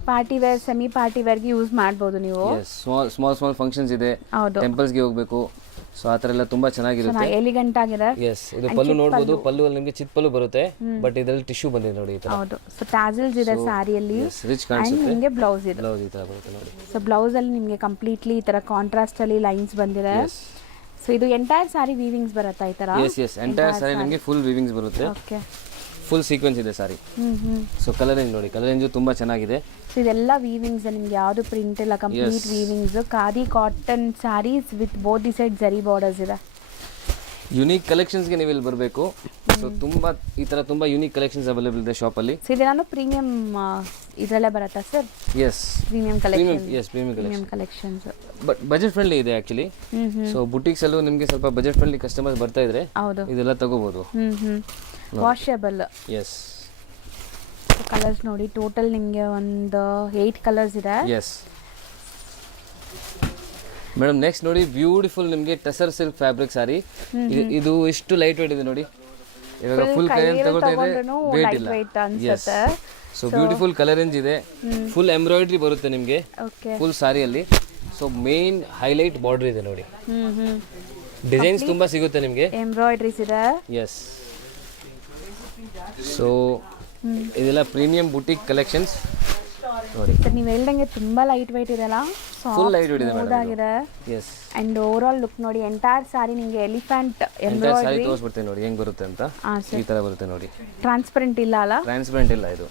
party wear, semi party wear ಗೆ ಯೂಸ್ ಮಾಡಬಹುದು ನೀವು. ಸ್ಮಾಲ್ ಫಂಕ್ಷನ್ಸ್ ಇದೆ, ಟೆಂಪಲ್ಸ್ ಗೆ ಹೋಗಬೇಕು. ಸೊ ಆ ಥರ ಎಲ್ಲ ತುಂಬಾ ಚೆನ್ನಾಗಿರುತ್ತೆ, ಎಲಿಗೆಂಟ್ ಆಗಿದೆ. ಎಸ್, ಇದು ಪಲ್ಲು ನೋಡಬಹುದು. ಪಲ್ಲು ಅಲ್ಲಿ ನಿಮಗೆ ಚಿಕ್ಕ ಪಲ್ಲು ಬರುತ್ತೆ, ಬಟ್ ಇದರಲ್ಲಿ ಟಿಶ್ಯೂ ಬಂದಿದೆ ನೋಡಿ ಈ ತರ. ಹೌದು. ಸೊ ಟ್ಯಾಸಲ್ಸ್ ಇದೆ ಸಾರಿಯಲ್ಲಿ, ರಿಚ್ ಕಾಣಿಸುತ್ತೆ. ನಿಮಗೆ ಬ್ಲೌಸ್ ಇದೆ, ಬ್ಲೌಸ್ ಈ ತರ ಬರುತ್ತೆ ನೋಡಿ. ಸೊ ಬ್ಲೌಸ್ ಅಲ್ಲಿ ನಿಮಗೆ ಕಂಪ್ಲೀಟ್ಲಿ ಈ ತರ ಕಾಂಟ್ರಾಸ್ಟ್ ಅಲ್ಲಿ ಲೈನ್ಸ್ ಬಂದಿದೆ. ಸೊ ಇದು ಎಂಟೈರ್ ಸಾರಿ ವೀವಿಂಗ್ಸ್ ಬರುತ್ತೆ ಈ ತರ. ಎಸ್, ಎಂಟೈರ್ ಸಾರಿ ನಿಮಗೆ ಫುಲ್ ವೀವಿಂಗ್ಸ್ ಬರುತ್ತೆ. ಓಕೆ, ಫುಲ್ ಸೀಕ್ವೆನ್ಸ್ ಇದೆ ಸಾರಿ. ಸೊ ಕಲರ್ ರೇಂಜ್ ನೋಡಿ, ಕಲರ್ ರೇಂಜ್ ತುಂಬಾ ಚೆನ್ನಾಗಿದೆ. ಸೊ ಇದೆಲ್ಲ ವೀವಿಂಗ್ಸ್, ನಿಮ್ಗೆ ಯಾವುದು ಪ್ರಿಂಟ್ ಇಲ್ಲ, complete weavings. Khadi cotton sarees with both the side zari borders ಇದೆ. ಯುನೀಕ್ ಕಲೆಕ್ಷನ್ಸ್ಗೆ ನೀವು ಇಲ್ಲಿ ಬರಬೇಕು. ಸೊ ತುಂಬಾ ಈ ತರ ತುಂಬಾ ಯುನೀಕ್ ಕಲೆಕ್ಷನ್ಸ್ ಅವೈಲೇಬಲ್ ಇದೆ ಶಾಪ್ ಅಲ್ಲಿ. ಸೊ ಇದೆಲ್ಲ ಪ್ರೀಮಿಯಂ ಇದರಲ್ಲೇ ಬರುತ್ತಾ sir? Yes, premium collection. Yes, premium collections. But budget friendly ಇದೆ ಆಕ್ಚುಲಿ. ಸೊ ಬುಟಿಕ್ಸ್ ಅಲ್ಲೂ ನಿಮಗೆ ಸ್ವಲ್ಪ ಬಜೆಟ್ ಫ್ರೆಂಡ್ಲಿ ಕಸ್ಟಮರ್ಸ್ ಬರ್ತಾ ಇದ್ರೆ ಇದೆಲ್ಲ ತಗೋಬಹುದು. ವಾಷಬಲ್. ಎಸ್, ಕಲರ್ಸ್ ನೋಡಿ, ಟೋಟಲ್ ನಿಮಗೆ ಒಂದು 8 ಕಲರ್ಸ್ ಇದೆ. ಎಸ್ ಮೇಡಮ್, ನೆಕ್ಸ್ಟ್ ನೋಡಿ ಬ್ಯೂಟಿಫುಲ್ ನಿಮಗೆ ಟಸರ್ ಸಿಲ್ಕ್ ಫ್ಯಾಬ್ರಿಕ್ ಸಾರಿ. ಇದು ಎಷ್ಟು ಲೈಟ್ ವೇಟ್ ಇದೆ ನೋಡಿ. ಇವಾಗ ಫುಲ್ ಕೈಯಲ್ಲಿ ತಗೊಳ್ತಾ ಇದ್ರೆ ವೇಟ್ ಇಲ್ಲ. Yes, so beautiful colour range ಇದೆ. ಫುಲ್ ಎಂಬ್ರಾಯ್ಡ್ರಿ ಬರುತ್ತೆ ನಿಮಗೆ ಫುಲ್ ಸಾರಿಯಲ್ಲಿ. ಸೊ ಮೇನ್ ಹೈಲೈಟ್ ಬಾರ್ಡರ್ ಇದೆ ನೋಡಿ. ಡಿಸೈನ್ಸ್ ತುಂಬಾ ಸಿಗುತ್ತೆ ನಿಮಗೆ, ಎಂಬ್ರಾಯ್ಡ್ರೀಸ್ ಇದೆ. ಎಸ್, ಸೊ ಇದೆಲ್ಲ ಪ್ರೀಮಿಯಂ ಬುಟಿಕ್ ಕಲೆಕ್ಷನ್ಸ್ ನೋಡಿ. ನೀವು ಹೇಳ್ದಂಗೆ ತುಂಬಾ ಲೈಟ್ ವೇಟ್ ಇದೆಲ್ಲ, ಫುಲ್ ಲೈಟ್ ವೇಟ್ ಇದೆ ಆಗಿದೆ. Yes, and overall look ನೋಡಿ, ಎಂಟೈರ್ ಸಾರಿ ನಿಮಗೆ ಎಲಿಫೆಂಟ್ ಎಂಬ್ರಾಯ್ಡ್ರಿ. ಸಾರಿ ತೋರಿಸ್ಬಿಡ್ತೀನಿ ನೋಡಿ ಹೆಂಗ್ ಬರುತ್ತೆ ಅಂತ. ಈ ತರ ಬರುತ್ತೆ ನೋಡಿ. ಟ್ರಾನ್ಸ್ಪರೆಂಟ್ ಇಲ್ಲ ಅಲ್ಲ? ಟ್ರಾನ್ಸ್ಪರೆಂಟ್ ಇಲ್ಲ ಇದು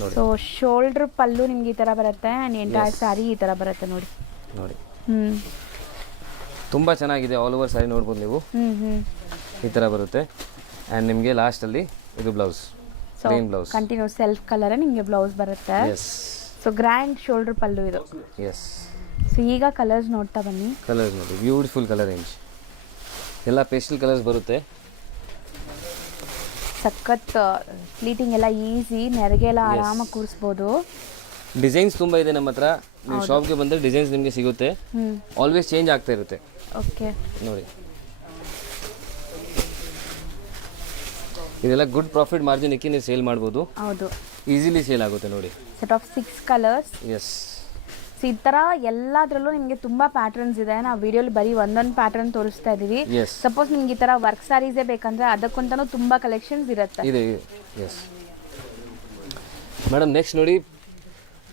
ನೋಡಿ. ಸೊ ಶೋಲ್ಡರ್ ಪಲ್ಲು ನಿಮ್ಗೆ ಈ ತರ ಬರುತ್ತೆ, ಅಂಡ್ ಎಂಟೈರ್ ಸಾರಿ ಈ ತರ ಬರುತ್ತೆ ನೋಡಿ. ತುಂಬಾ ಚೆನ್ನಾಗಿದೆ. ಆಲ್ ಓವರ್ ಸಾರಿ ನೋಡ್ಬೋದು ನೀವು, ಈ ತರ ಬರುತ್ತೆ. ಅಂಡ್ ನಿಮಗೆ ಲಾಸ್ಟ್ ಅಲ್ಲಿ ಇದು blouse, plain blouse, continue self colour ನಿಮಗೆ ಬ್ಲೌಸ್ ಬರುತ್ತೆ. ಸೊ ಗ್ರ್ಯಾಂಡ್ ಶೋಲ್ಡರ್ ಪಲ್ಲು ಇದು. ಎಸ್, ಸೊ ಈಗ ಕಲರ್ಸ್ ನೋಡ್ತಾ ಬನ್ನಿ. ಕಲರ್ಸ್ ನೋಡಿ, ಬ್ಯೂಟಿಫುಲ್ ಕಲರ್ ರೇಂಜ್, ಎಲ್ಲ ಪೇಸ್ಟಲ್ ಕಲರ್ಸ್ ಬರುತ್ತೆ. ಸಖತ್ ಫ್ಲೀಟಿಂಗ್ ಎಲ್ಲ ಈಸಿ, ನೆರಿಗೆ ಎಲ್ಲ ಆರಾಮಾಗಿ ಕೂರಿಸ್ಬೋದು. ಡಿಸೈನ್ಸ್ ತುಂಬಾ ಇದೆ ನಮ್ಮ ಹತ್ರ. ನೀವು ಶಾಪ್ಗೆ ಬಂದರೆ ಡಿಸೈನ್ಸ್ ನಿಮಗೆ ಸಿಗುತ್ತೆ. ಆಲ್ವೇಸ್ ಚೇಂಜ್ ಆಗ್ತಾ ಇರುತ್ತೆ. ಓಕೆ, ನೋಡಿ ಇದೆಲ್ಲ ಗುಡ್ ಪ್ರಾಫಿಟ್ ಮಾರ್ಜಿನ್ ಇಕ್ಕಿ ನೀವು ಸೇಲ್ ಮಾಡ್ಬೋದು. ಹೌದು, ಈಸಿಲಿ ಸೇಲ್ ಆಗುತ್ತೆ ನೋಡಿ. Set of 6 colours. Yes, so ಈ ಥರ ಎಲ್ಲದರಲ್ಲೂ ನಿಮಗೆ ತುಂಬ ಪ್ಯಾಟರ್ನ್ಸ್ ಇದೆ. ನಾವು ವಿಡಿಯೋಲಿ ಬರೀ ಒಂದೊಂದು ಪ್ಯಾಟರ್ನ್ ತೋರಿಸ್ತಾ ಇದ್ದೀವಿ. ಸಪೋಸ್ ನಿಮ್ಗೆ ಈ ಥರ ವರ್ಕ್ ಸ್ಯಾರೀಸೇ ಬೇಕಂದ್ರೆ ಅದಕ್ಕಂತನೂ ತುಂಬ ಕಲೆಕ್ಷನ್ಸ್ ಇರುತ್ತೆ. ಇದೆ. ಎಸ್ ಮೇಡಮ್, ನೆಕ್ಸ್ಟ್ ನೋಡಿ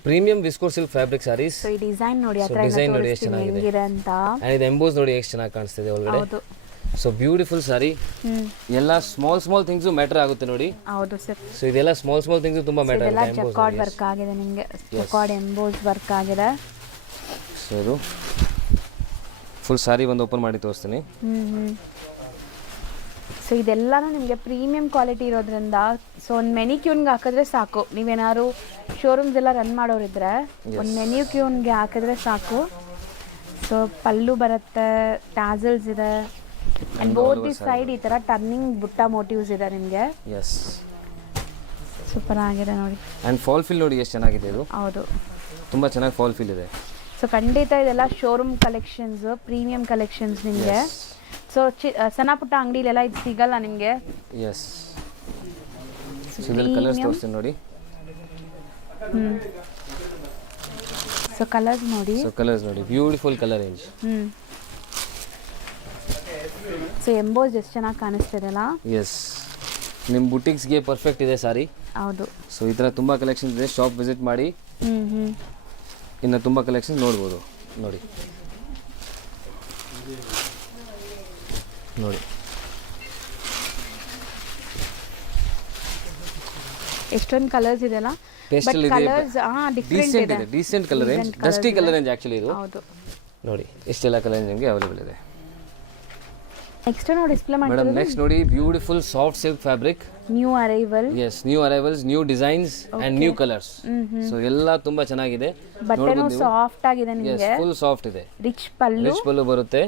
premium visco silk fabric sarees. So ಈ ಡಿಸೈನ್ ನೋಡಿ, ಡಿಸೈನ್ ನೋಡಿ ಎಷ್ಟು ಚೆನ್ನಾಗಿದೆ ಅಂತ. ಇದು ಎಂಬೋಸ್ ನೋಡಿ ಎಷ್ಟು ಚೆನ್ನಾಗಿ ಕಾಣಿಸ್ತಿದೆ ಒಳಗಡೆ. ಹೌದು, ಸೊ ಬ್ಯೂಟಿಫುಲ್ ಸಾರಿ, ಎಲ್ಲ ಸ್ಮಾಲ್ ಥಿಂಗ್ಸು ಮ್ಯಾಟರ್ ಆಗುತ್ತೆ ನೋಡಿ. ಹೌದು ಸರ್. ಸೊ ಇದೆಲ್ಲ ಸ್ಮಾಲ್ ಥಿಂಗ್ಸು ತುಂಬ ಮ್ಯಾಟರ್ ಇದೆಲ್ಲ ಆಗುತ್ತೆ. ಜಕಾರ್ಡ್ ವರ್ಕ್ ಆಗಿದೆ ನಿಮಗೆ, ಜಕಾರ್ಡ್ ಎಂಬೋಸ್ ವರ್ಕ್ ಆಗಿದೆ. ಸೊ ಇದು ಫುಲ್ ಸಾರಿ ಒಂದು ಓಪನ್ ಮಾಡಿ ತೋರಿಸ್ತೀನಿ. ಸೊ ಇದೆಲ್ಲನೂ ನಿಮಗೆ ಪ್ರೀಮಿಯಂ ಕ್ವಾಲಿಟಿ ಇರೋದ್ರಿಂದ ಸೊ ಒಂದು ಮೆನಿ ಕ್ಯೂನ್ಗೆ ಹಾಕಿದ್ರೆ ಸಾಕು. ನೀವೇನಾದ್ರು ಶೋರೂಮ್ಸ್ ಎಲ್ಲ ರನ್ ಮಾಡೋರಿದ್ರೆ ಒಂದು ಮೆನ್ಯೂ ಕ್ಯೂನ್ಗೆ ಹಾಕಿದ್ರೆ ಸಾಕು. ಸೊ ಪಲ್ಲು ಬರುತ್ತೆ, ಟ್ಯಾಸಲ್ಸ್ ಇದೆ, ಆ್ಯಂಡ್ ಬೋತ್ ದಿ ಸೈಡ್ ಈ ಥರ ಟರ್ನಿಂಗ್ ಬುಟ್ಟ ಮೋಟಿವ್ಸ್ ಇದೆ ನಿಮಗೆ. ಎಸ್, ಸೂಪರ್ ಆಗಿದೆ ನೋಡಿ. ಆ್ಯಂಡ್ ಫಾಲ್ ಫೀಲ್ ನೋಡಿ ಎಷ್ಟು ಚೆನ್ನಾಗಿದೆ ಇದು. ಹೌದು, ತುಂಬ ಚೆನ್ನಾಗಿ ಫಾಲ್ ಫೀಲ್ ಇದೆ. ಸೊ ಖಂಡಿತ ಇದೆಲ್ಲ ಶೋರೂಮ್ ಕಲೆಕ್ಷನ್ಸ್, ಪ್ರೀಮಿಯಂ ಕಲೆಕ್ಷನ್ಸ್ ನಿಮಗೆ. ಸೊ ಸಣ್ಣ ಪುಟ್ಟ ಅಂಗಡಿಲೆಲ್ಲ ಇದು ಸಿಗಲ್ಲ ನಿಮಗೆ. ಎಸ್, ಸೊ ಇದರಲ್ಲಿ ಕಲರ್ಸ್ ತೋರಿಸ್ತೀನಿ ನೋಡಿ. ಸೊ ಕಲರ್ಸ್ ನೋಡಿ, beautiful colour range. So emboss ಎಷ್ಟು ಚೆನ್ನಾಗಿ ಕಾಣಿಸ್ತಿದೆಲ್ಲ. ಎಸ್, ನಿಮ್ಮ ಬುಟಿಕ್ಸ್ಗೆ ಪರ್ಫೆಕ್ಟ್ ಇದೆ ಸಾರಿ. ಹೌದು. ಸೊ ಈ ಥರ ತುಂಬ ಕಲೆಕ್ಷನ್ಸ್ ಇದೆ, ಶಾಪ್ ವಿಸಿಟ್ ಮಾಡಿ ಇನ್ನು ತುಂಬ ಕಲೆಕ್ಷನ್ಸ್ ನೋಡ್ಬೋದು. ನೋಡಿ ಎಷ್ಟೊಂದು ಕಲರ್ಸ್ ಇದೆಲ್ಲ. ಪೇಸ್ಟಲ್ ಇದೆ, decent colour range, dusty colour range actually ಇದು. ಹೌದು ನೋಡಿ ಇಷ್ಟೆಲ್ಲ ಕಲರ್ ರೇಂಜ್ ನಿಮಗೆ ಅವೈಲೇಬಲ್ ಇದೆ. ನೆಕ್ಸ್ಟ್ ನೋಡಿ ಡಿಸ್ಪ್ಲೇ ಮಾಡಿ ಮೇಡಮ್. ನೆಕ್ಸ್ಟ್ ನೋಡಿ beautiful soft silk fabric, new arrival. Yes, new arrivals, new designs and new colours. So ಎಲ್ಲ ತುಂಬಾ ಚೆನ್ನಾಗಿದೆ. ಬಟ್ಟೆನೂ ಸಾಫ್ಟ್ ಆಗಿದೆ ನಿಮಗೆ, ಫುಲ್ ಸಾಫ್ಟ್ ಇದೆ. ರಿಚ್ ಪಲ್ಲು ಬರುತ್ತೆ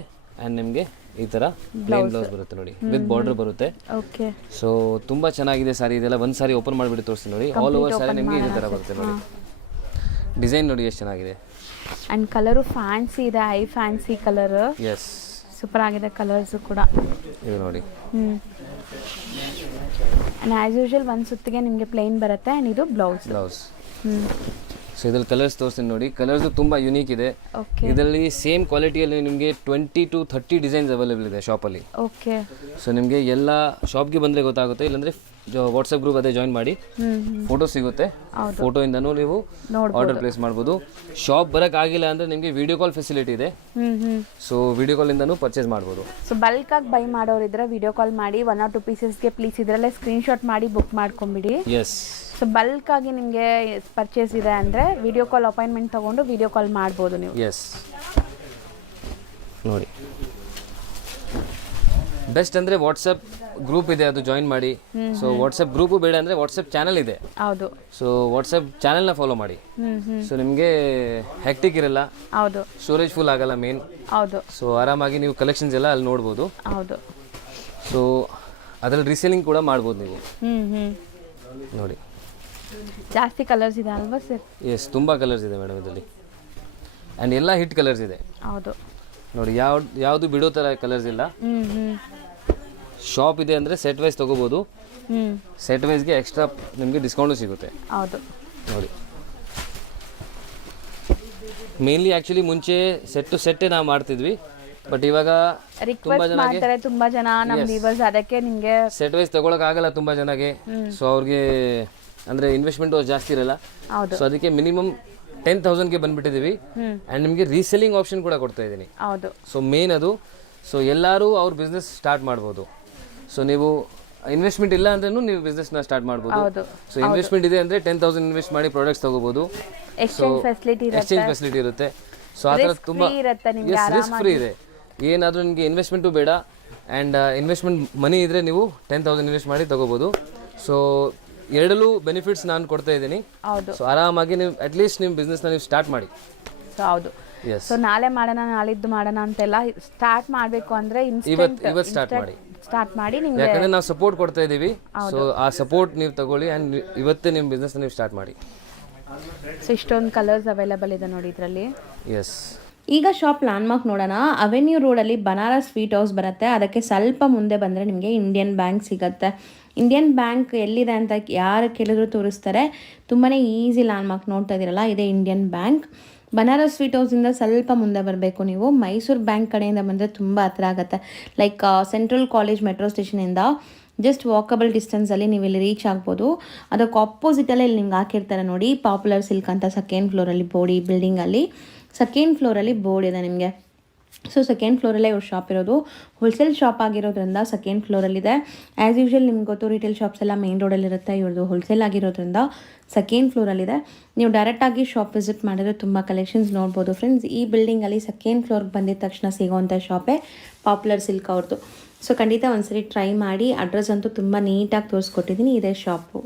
ಅಂಡ್ ನಿಮಗೆ ಈ ತರ ಪ್ಲೇನ್ ಬ್ಲೌಸ್ ಬರುತ್ತೆ ನೋಡಿ, ವಿತ್ ಬಾರ್ಡರ್ ಬರುತ್ತೆ. ಓಕೆ. ಸೊ ತುಂಬಾ ಚೆನ್ನಾಗಿದೆ ಸಾರಿ. ಇದೆಲ್ಲ ಒಂದ್ ಸಾರಿ ಓಪನ್ ಮಾಡಿಬಿಟ್ಟು ತೋರಿಸ್ತೀನಿ ನೋಡಿ. ಆಲ್ ಓವರ್ ಸಾರಿ ನಿಮಗೆ ಈ ತರ ಬರುತ್ತೆ ನೋಡಿ. ಡಿಸೈನ್ ನೋಡಿ ಎಷ್ಟು ಚೆನ್ನಾಗಿದೆ. ಅಂಡ್ ಕಲರು ಫ್ಯಾನ್ಸಿ ಇದೆ, I fancy colour. Yes, super ಆಗಿದೆ ಕಲರ್ಸ್ ಕೂಡ. ಇದು ನೋಡಿ. ಆ್ಯಂಡ್ ಆ್ಯಸ್ ಯೂಶುವಲ್ ಒಂದು ಸುತ್ತಿಗೆ ನಿಮಗೆ ಪ್ಲೇನ್ ಬರುತ್ತೆ ಆ್ಯಂಡ್ ಇದು ಬ್ಲೌಸ್. ಸೊ ಇದ್ರಲ್ಲಿ ಕಲರ್ಸ್ ತೋರಿಸ್ತೀನಿ ನೋಡಿ. ಕಲರ್ಸ್ ತುಂಬ ಯುನೀಕ್ ಇದೆ. ಇದರಲ್ಲಿ ಸೇಮ್ ಕ್ವಾಲಿಟಿಯಲ್ಲಿ ನಿಮಗೆ 20 to 30 ಡಿಸೈನ್ಸ್ ಅವೈಲೇಬಲ್ ಇದೆ ಶಾಪಲ್ಲಿ. ಓಕೆ. ಸೊ ನಿಮಗೆ ಎಲ್ಲ ಶಾಪ್ಗೆ ಬಂದರೆ ಗೊತ್ತಾಗುತ್ತೆ, ಇಲ್ಲಾಂದರೆ ವಾಟ್ಸಪ್ ಗ್ರೂಪ್ ಅದೇ ಜಾಯಿನ್ ಮಾಡಿ, ಫೋಟೋ ಸಿಗುತ್ತೆ, ಫೋಟೋಯಿಂದನೂ ನೀವು ಆರ್ಡರ್ ಪ್ಲೇಸ್ ಮಾಡ್ಬೋದು. ಶಾಪ್ ಬರೋಕ್ಕಾಗಿಲ್ಲ ಅಂದರೆ ನಿಮಗೆ ವಿಡಿಯೋ ಕಾಲ್ ಫೆಸಿಲಿಟಿ ಇದೆ. ಸೊ ವಿಡಿಯೋ ಕಾಲಿಂದನೂ ಪರ್ಚೇಸ್ ಮಾಡ್ಬೋದು. ಸೊ ಬಲ್ಕಾಗಿ ಬೈ ಮಾಡೋರಿದ್ರೆ ವಿಡಿಯೋ ಕಾಲ್ ಮಾಡಿ 1 or 2 ಪೀಸಸ್ಗೆ ಪ್ಲೀಸ್ ಇದರಲ್ಲೇ ಸ್ಕ್ರೀನ್ಶಾಟ್ ಮಾಡಿ ಬುಕ್ ಮಾಡ್ಕೊಂಬಿಡಿ. ಎಸ್. ಸೊ ಬಲ್ಕಾಗಿ ನಿಮಗೆ ಪರ್ಚೇಸ್ ಇದೆ ಅಂದರೆ ವಿಡಿಯೋ ಕಾಲ್ ಅಪಾಯಿಂಟ್ಮೆಂಟ್ ತೊಗೊಂಡು ವಿಡಿಯೋ ಕಾಲ್ ಮಾಡ್ಬೋದು ನೀವು. ಎಸ್, ನೋಡಿ ಬೆಸ್ಟ್ ಅಂದರೆ ವಾಟ್ಸಪ್ ಗ್ರೂಪ್ ಇದೆ, ಅದು ಜಾಯಿನ್ ಮಾಡಿ. ಸೊ ವಾಟ್ಸಪ್ ಗ್ರೂಪು ಬೇಡ ಅಂದರೆ ವಾಟ್ಸಪ್ ಚಾನಲ್ ಇದೆ. ಹೌದು. ಸೊ ವಾಟ್ಸಪ್ ಚಾನಲ್ನ ಫಾಲೋ ಮಾಡಿ. ಸೊ ನಿಮಗೆ ಹೆಕ್ಟಿಕ್ ಇರಲ್ಲ. ಹೌದು. ಸ್ಟೋರೇಜ್ ಫುಲ್ ಆಗಲ್ಲ ಮೇನ್. ಹೌದು. ಸೊ ಆರಾಮಾಗಿ ನೀವು ಕಲೆಕ್ಷನ್ಸ್ ಎಲ್ಲ ಅಲ್ಲಿ ನೋಡ್ಬೋದು. ಹೌದು. ಸೊ ಅದರಲ್ಲಿ ರೀಸೇಲಿಂಗ್ ಕೂಡ ಮಾಡ್ಬೋದು ನೀವು. ನೋಡಿ ಜಾಸ್ತಿ ಕಲರ್ಸ್ ಇದೆ ಅಲ್ವಾ ಸರ್? ಎಸ್, ತುಂಬ ಕಲರ್ಸ್ ಇದೆ ಮೇಡಮ್ ಇದರಲ್ಲಿ. ಆ್ಯಂಡ್ ಎಲ್ಲ ಹಿಟ್ ಕಲರ್ಸ್ ಇದೆ. ಹೌದು. ನೋಡಿ ಯಾವುದು ಬಿಡೋ ಥರ ಕಲರ್ಸ್ ಇಲ್ಲ. ಶಾಪ್ ಇದೆ ಅಂದರೆ ಸೆಟ್ ವೈಸ್ ತೊಗೋಬೋದು. ಸೆಟ್ ವೈಸ್ಗೆ ಎಕ್ಸ್ಟ್ರಾ ನಿಮಗೆ ಡಿಸ್ಕೌಂಟು ಸಿಗುತ್ತೆ. ಹೌದು. ನೋಡಿ ಮೇನ್ಲಿ ಆ್ಯಕ್ಚುಲಿ ಮುಂಚೆ ಸೆಟ್ ಟು ಸೆಟ್ಟೇ ನಾವು ಮಾಡ್ತಿದ್ವಿ, ಬಟ್ ಇವಾಗ ತುಂಬಾ ಜನ ನಮ್ಮ ವ್ಯೂವರ್ಸ್ ಅದಕ್ಕೆ ನಿಮಗೆ ಸೆಟ್ ವೈಸ್ ತಗೊಳಕ್ಕಾಗಲ್ಲ ತುಂಬ ಜನಗೆ. ಸೊ ಅವ್ರಿಗೆ ಅಂದರೆ ಇನ್ವೆಸ್ಟ್ಮೆಂಟು ಜಾಸ್ತಿ ಇರಲ್ಲ. ಸೊ ಅದಕ್ಕೆ ಮಿನಿಮಮ್ 10,000ಗೆ ಬಂದ್ಬಿಟ್ಟಿದ್ದೀವಿ. ಆ್ಯಂಡ್ ನಿಮಗೆ ರೀಸೆಲ್ಲಿಂಗ್ ಆಪ್ಷನ್ ಕೂಡ ಕೊಡ್ತಾ ಇದ್ದೀನಿ. ಹೌದು. ಸೊ ಮೇನ್ ಅದು. ಸೊ ಎಲ್ಲರೂ ಅವ್ರ ಬಿಸ್ನೆಸ್ ಸ್ಟಾರ್ಟ್ ಮಾಡ್ಬೋದು. ಸೊ ನೀವು ಇನ್ವೆಸ್ಟ್ಮೆಂಟ್ ಇಲ್ಲ ಅಂದ್ರೂ ನೀವು ಬಿಸ್ನೆಸ್ನ ಸ್ಟಾರ್ಟ್ ಮಾಡ್ಬೋದು. ಸೊ ಇನ್ವೆಸ್ಟ್ಮೆಂಟ್ ಇದೆ ಅಂದರೆ 10,000 ಇನ್ವೆಸ್ಟ್ ಮಾಡಿ ಪ್ರಾಡಕ್ಟ್ಸ್ ತಗೋಬೋದು. ಎಕ್ಸ್ಚೇಂಜ್ ಫೆಸಿಲಿಟಿ ಇರುತ್ತೆ. ಸೊ ಆ ಥರ ತುಂಬ ರಿಸ್ಕ್ ಫ್ರೀ ಇದೆ. ಏನಾದರೂ ನಿಮಗೆ ಇನ್ವೆಸ್ಟ್ಮೆಂಟು ಬೇಡ, ಆ್ಯಂಡ್ ಇನ್ವೆಸ್ಟ್ಮೆಂಟ್ ಮನಿ ಇದ್ದರೆ ನೀವು 10,000 ಇನ್ವೆಸ್ಟ್ ಮಾಡಿ ತಗೋಬೋದು. ಸೊ ಎರಡಲ್ಲೂ ಬೆನಿಫಿಟ್ಸ್ ನಾನು ಕೊಡ್ತಾ ಇದ್ದೀನಿ. ಸೊ ಆರಾಮಾಗಿ ನೀವು ಅಟ್ಲೀಸ್ಟ್ ನಿಮ್ಮ ಬಿಸ್ನೆಸ್ನ ನೀವು ಸ್ಟಾರ್ಟ್ ಮಾಡಿ. ಹೌದು. ಸೊ ನಾಳೆ ಮಾಡೋಣ, ನಾಳಿದ್ದು ಮಾಡೋಣ ಅಂತೆಲ್ಲ ಸ್ಟಾರ್ಟ್ ಮಾಡಬೇಕು ಅಂದರೆ ಇವತ್ತು ಸ್ಟಾರ್ಟ್ ಮಾಡಿ ನಿಮಗೆ, ಯಾಕಂದರೆ ನಾವು ಸಪೋರ್ಟ್ ಕೊಡ್ತಾ ಇದ್ದೀವಿ. ಸೊ ಆ ಸಪೋರ್ಟ್ ನೀವು ತಗೊಳ್ಳಿ ಆ್ಯಂಡ್ ಇವತ್ತೇ ನಿಮ್ಮ ಬಿಸ್ನೆಸ್ನ ನೀವು ಸ್ಟಾರ್ಟ್ ಮಾಡಿ. ಸೊ ಇಷ್ಟೊಂದು ಕಲರ್ಸ್ ಅವೈಲೇಬಲ್ ಇದೆ ನೋಡಿ ಇದರಲ್ಲಿ. ಎಸ್. ಈಗ ಶಾಪ್ ಲ್ಯಾಂಡ್ಮಾರ್ಕ್ ನೋಡೋಣ. ಅವೆನ್ಯೂ ರೋಡಲ್ಲಿ ಬನಾರಸ್ ಸ್ವೀಟ್ ಹೌಸ್ ಬರುತ್ತೆ. ಅದಕ್ಕೆ ಸ್ವಲ್ಪ ಮುಂದೆ ಬಂದರೆ ನಿಮಗೆ ಇಂಡಿಯನ್ ಬ್ಯಾಂಕ್ ಸಿಗುತ್ತೆ. ಇಂಡಿಯನ್ ಬ್ಯಾಂಕ್ ಎಲ್ಲಿದೆ ಅಂತ ಯಾರು ಕೇಳಿದ್ರು ತೋರಿಸ್ತಾರೆ. ತುಂಬಾ ಈಸಿ ಲ್ಯಾಂಡ್ಮಾರ್ಕ್ ನೋಡ್ತಾ ಇದ್ದೀರಲ್ಲ, ಇದೇ ಇಂಡಿಯನ್ ಬ್ಯಾಂಕ್. ಬನಾರಸ್ ಸ್ವೀಟ್ ಹೌಸಿಂದ ಸ್ವಲ್ಪ ಮುಂದೆ ಬರಬೇಕು ನೀವು. ಮೈಸೂರು ಬ್ಯಾಂಕ್ ಕಡೆಯಿಂದ ಬಂದರೆ ತುಂಬ ಹತ್ರ ಆಗುತ್ತೆ. ಲೈಕ್ ಸೆಂಟ್ರಲ್ ಕಾಲೇಜ್ ಮೆಟ್ರೋ ಸ್ಟೇಷನಿಂದ ಜಸ್ಟ್ ವಾಕಬಲ್ ಡಿಸ್ಟೆನ್ಸಲ್ಲಿ ನೀವು ಇಲ್ಲಿ ರೀಚ್ ಆಗ್ಬೋದು. ಅದಕ್ಕೆ ಆಪೋಸಿಟಲ್ಲೇ ಇಲ್ಲಿ ನಿಮ್ಗೆ ಹಾಕಿರ್ತಾರೆ ನೋಡಿ, ಪಾಪ್ಯುಲರ್ ಸಿಲ್ಕ್ ಅಂತ. ಸೆಕೆಂಡ್ ಫ್ಲೋರಲ್ಲಿ ಬೋರ್ಡ್, ಈ ಬಿಲ್ಡಿಂಗಲ್ಲಿ ಸೆಕೆಂಡ್ ಫ್ಲೋರಲ್ಲಿ ಬೋರ್ಡ್ ಇದೆ ನಿಮಗೆ. ಸೊ ಸೆಕೆಂಡ್ ಫ್ಲೋರಲ್ಲೇ ಇವ್ರ ಶಾಪ್ ಇರೋದು. ಹೋಲ್ಸೇಲ್ ಶಾಪ್ ಆಗಿರೋದ್ರಿಂದ ಸೆಕೆಂಡ್ ಫ್ಲೋರಲ್ಲಿದೆ. ಆ್ಯಸ್ ಯೂಶ್ವಲ್ ನಿಮ್ಗೆ ಗೊತ್ತು ರಿಟೇಲ್ ಶಾಪ್ಸ್ ಎಲ್ಲ ಮೇನ್ ರೋಡಲ್ಲಿರುತ್ತೆ, ಇವ್ರದ್ದು ಹೋಲ್ಸೇಲ್ ಆಗಿರೋದ್ರಿಂದ ಸೆಕೆಂಡ್ ಫ್ಲೋರಲ್ಲಿದೆ. ನೀವು ಡೈರೆಕ್ಟಾಗಿ ಶಾಪ್ ವಿಸಿಟ್ ಮಾಡಿದ್ರೆ ತುಂಬ ಕಲೆಕ್ಷನ್ಸ್ ನೋಡ್ಬೋದು ಫ್ರೆಂಡ್ಸ್. ಈ ಬಿಲ್ಡಿಂಗಲ್ಲಿ ಸೆಕೆಂಡ್ ಫ್ಲೋರ್ಗೆ ಬಂದಿದ ತಕ್ಷಣ ಸಿಗೋವಂಥ ಶಾಪೇ ಪಾಪ್ಯುಲರ್ ಸಿಲ್ಕ್ ಅವ್ರದ್ದು. ಸೊ ಖಂಡಿತ ಒಂದ್ಸರಿ ಟ್ರೈ ಮಾಡಿ. ಅಡ್ರೆಸ್ ಅಂತೂ ತುಂಬ ನೀಟಾಗಿ ತೋರಿಸ್ಕೊಟ್ಟಿದ್ದೀನಿ, ಇದೇ ಶಾಪು.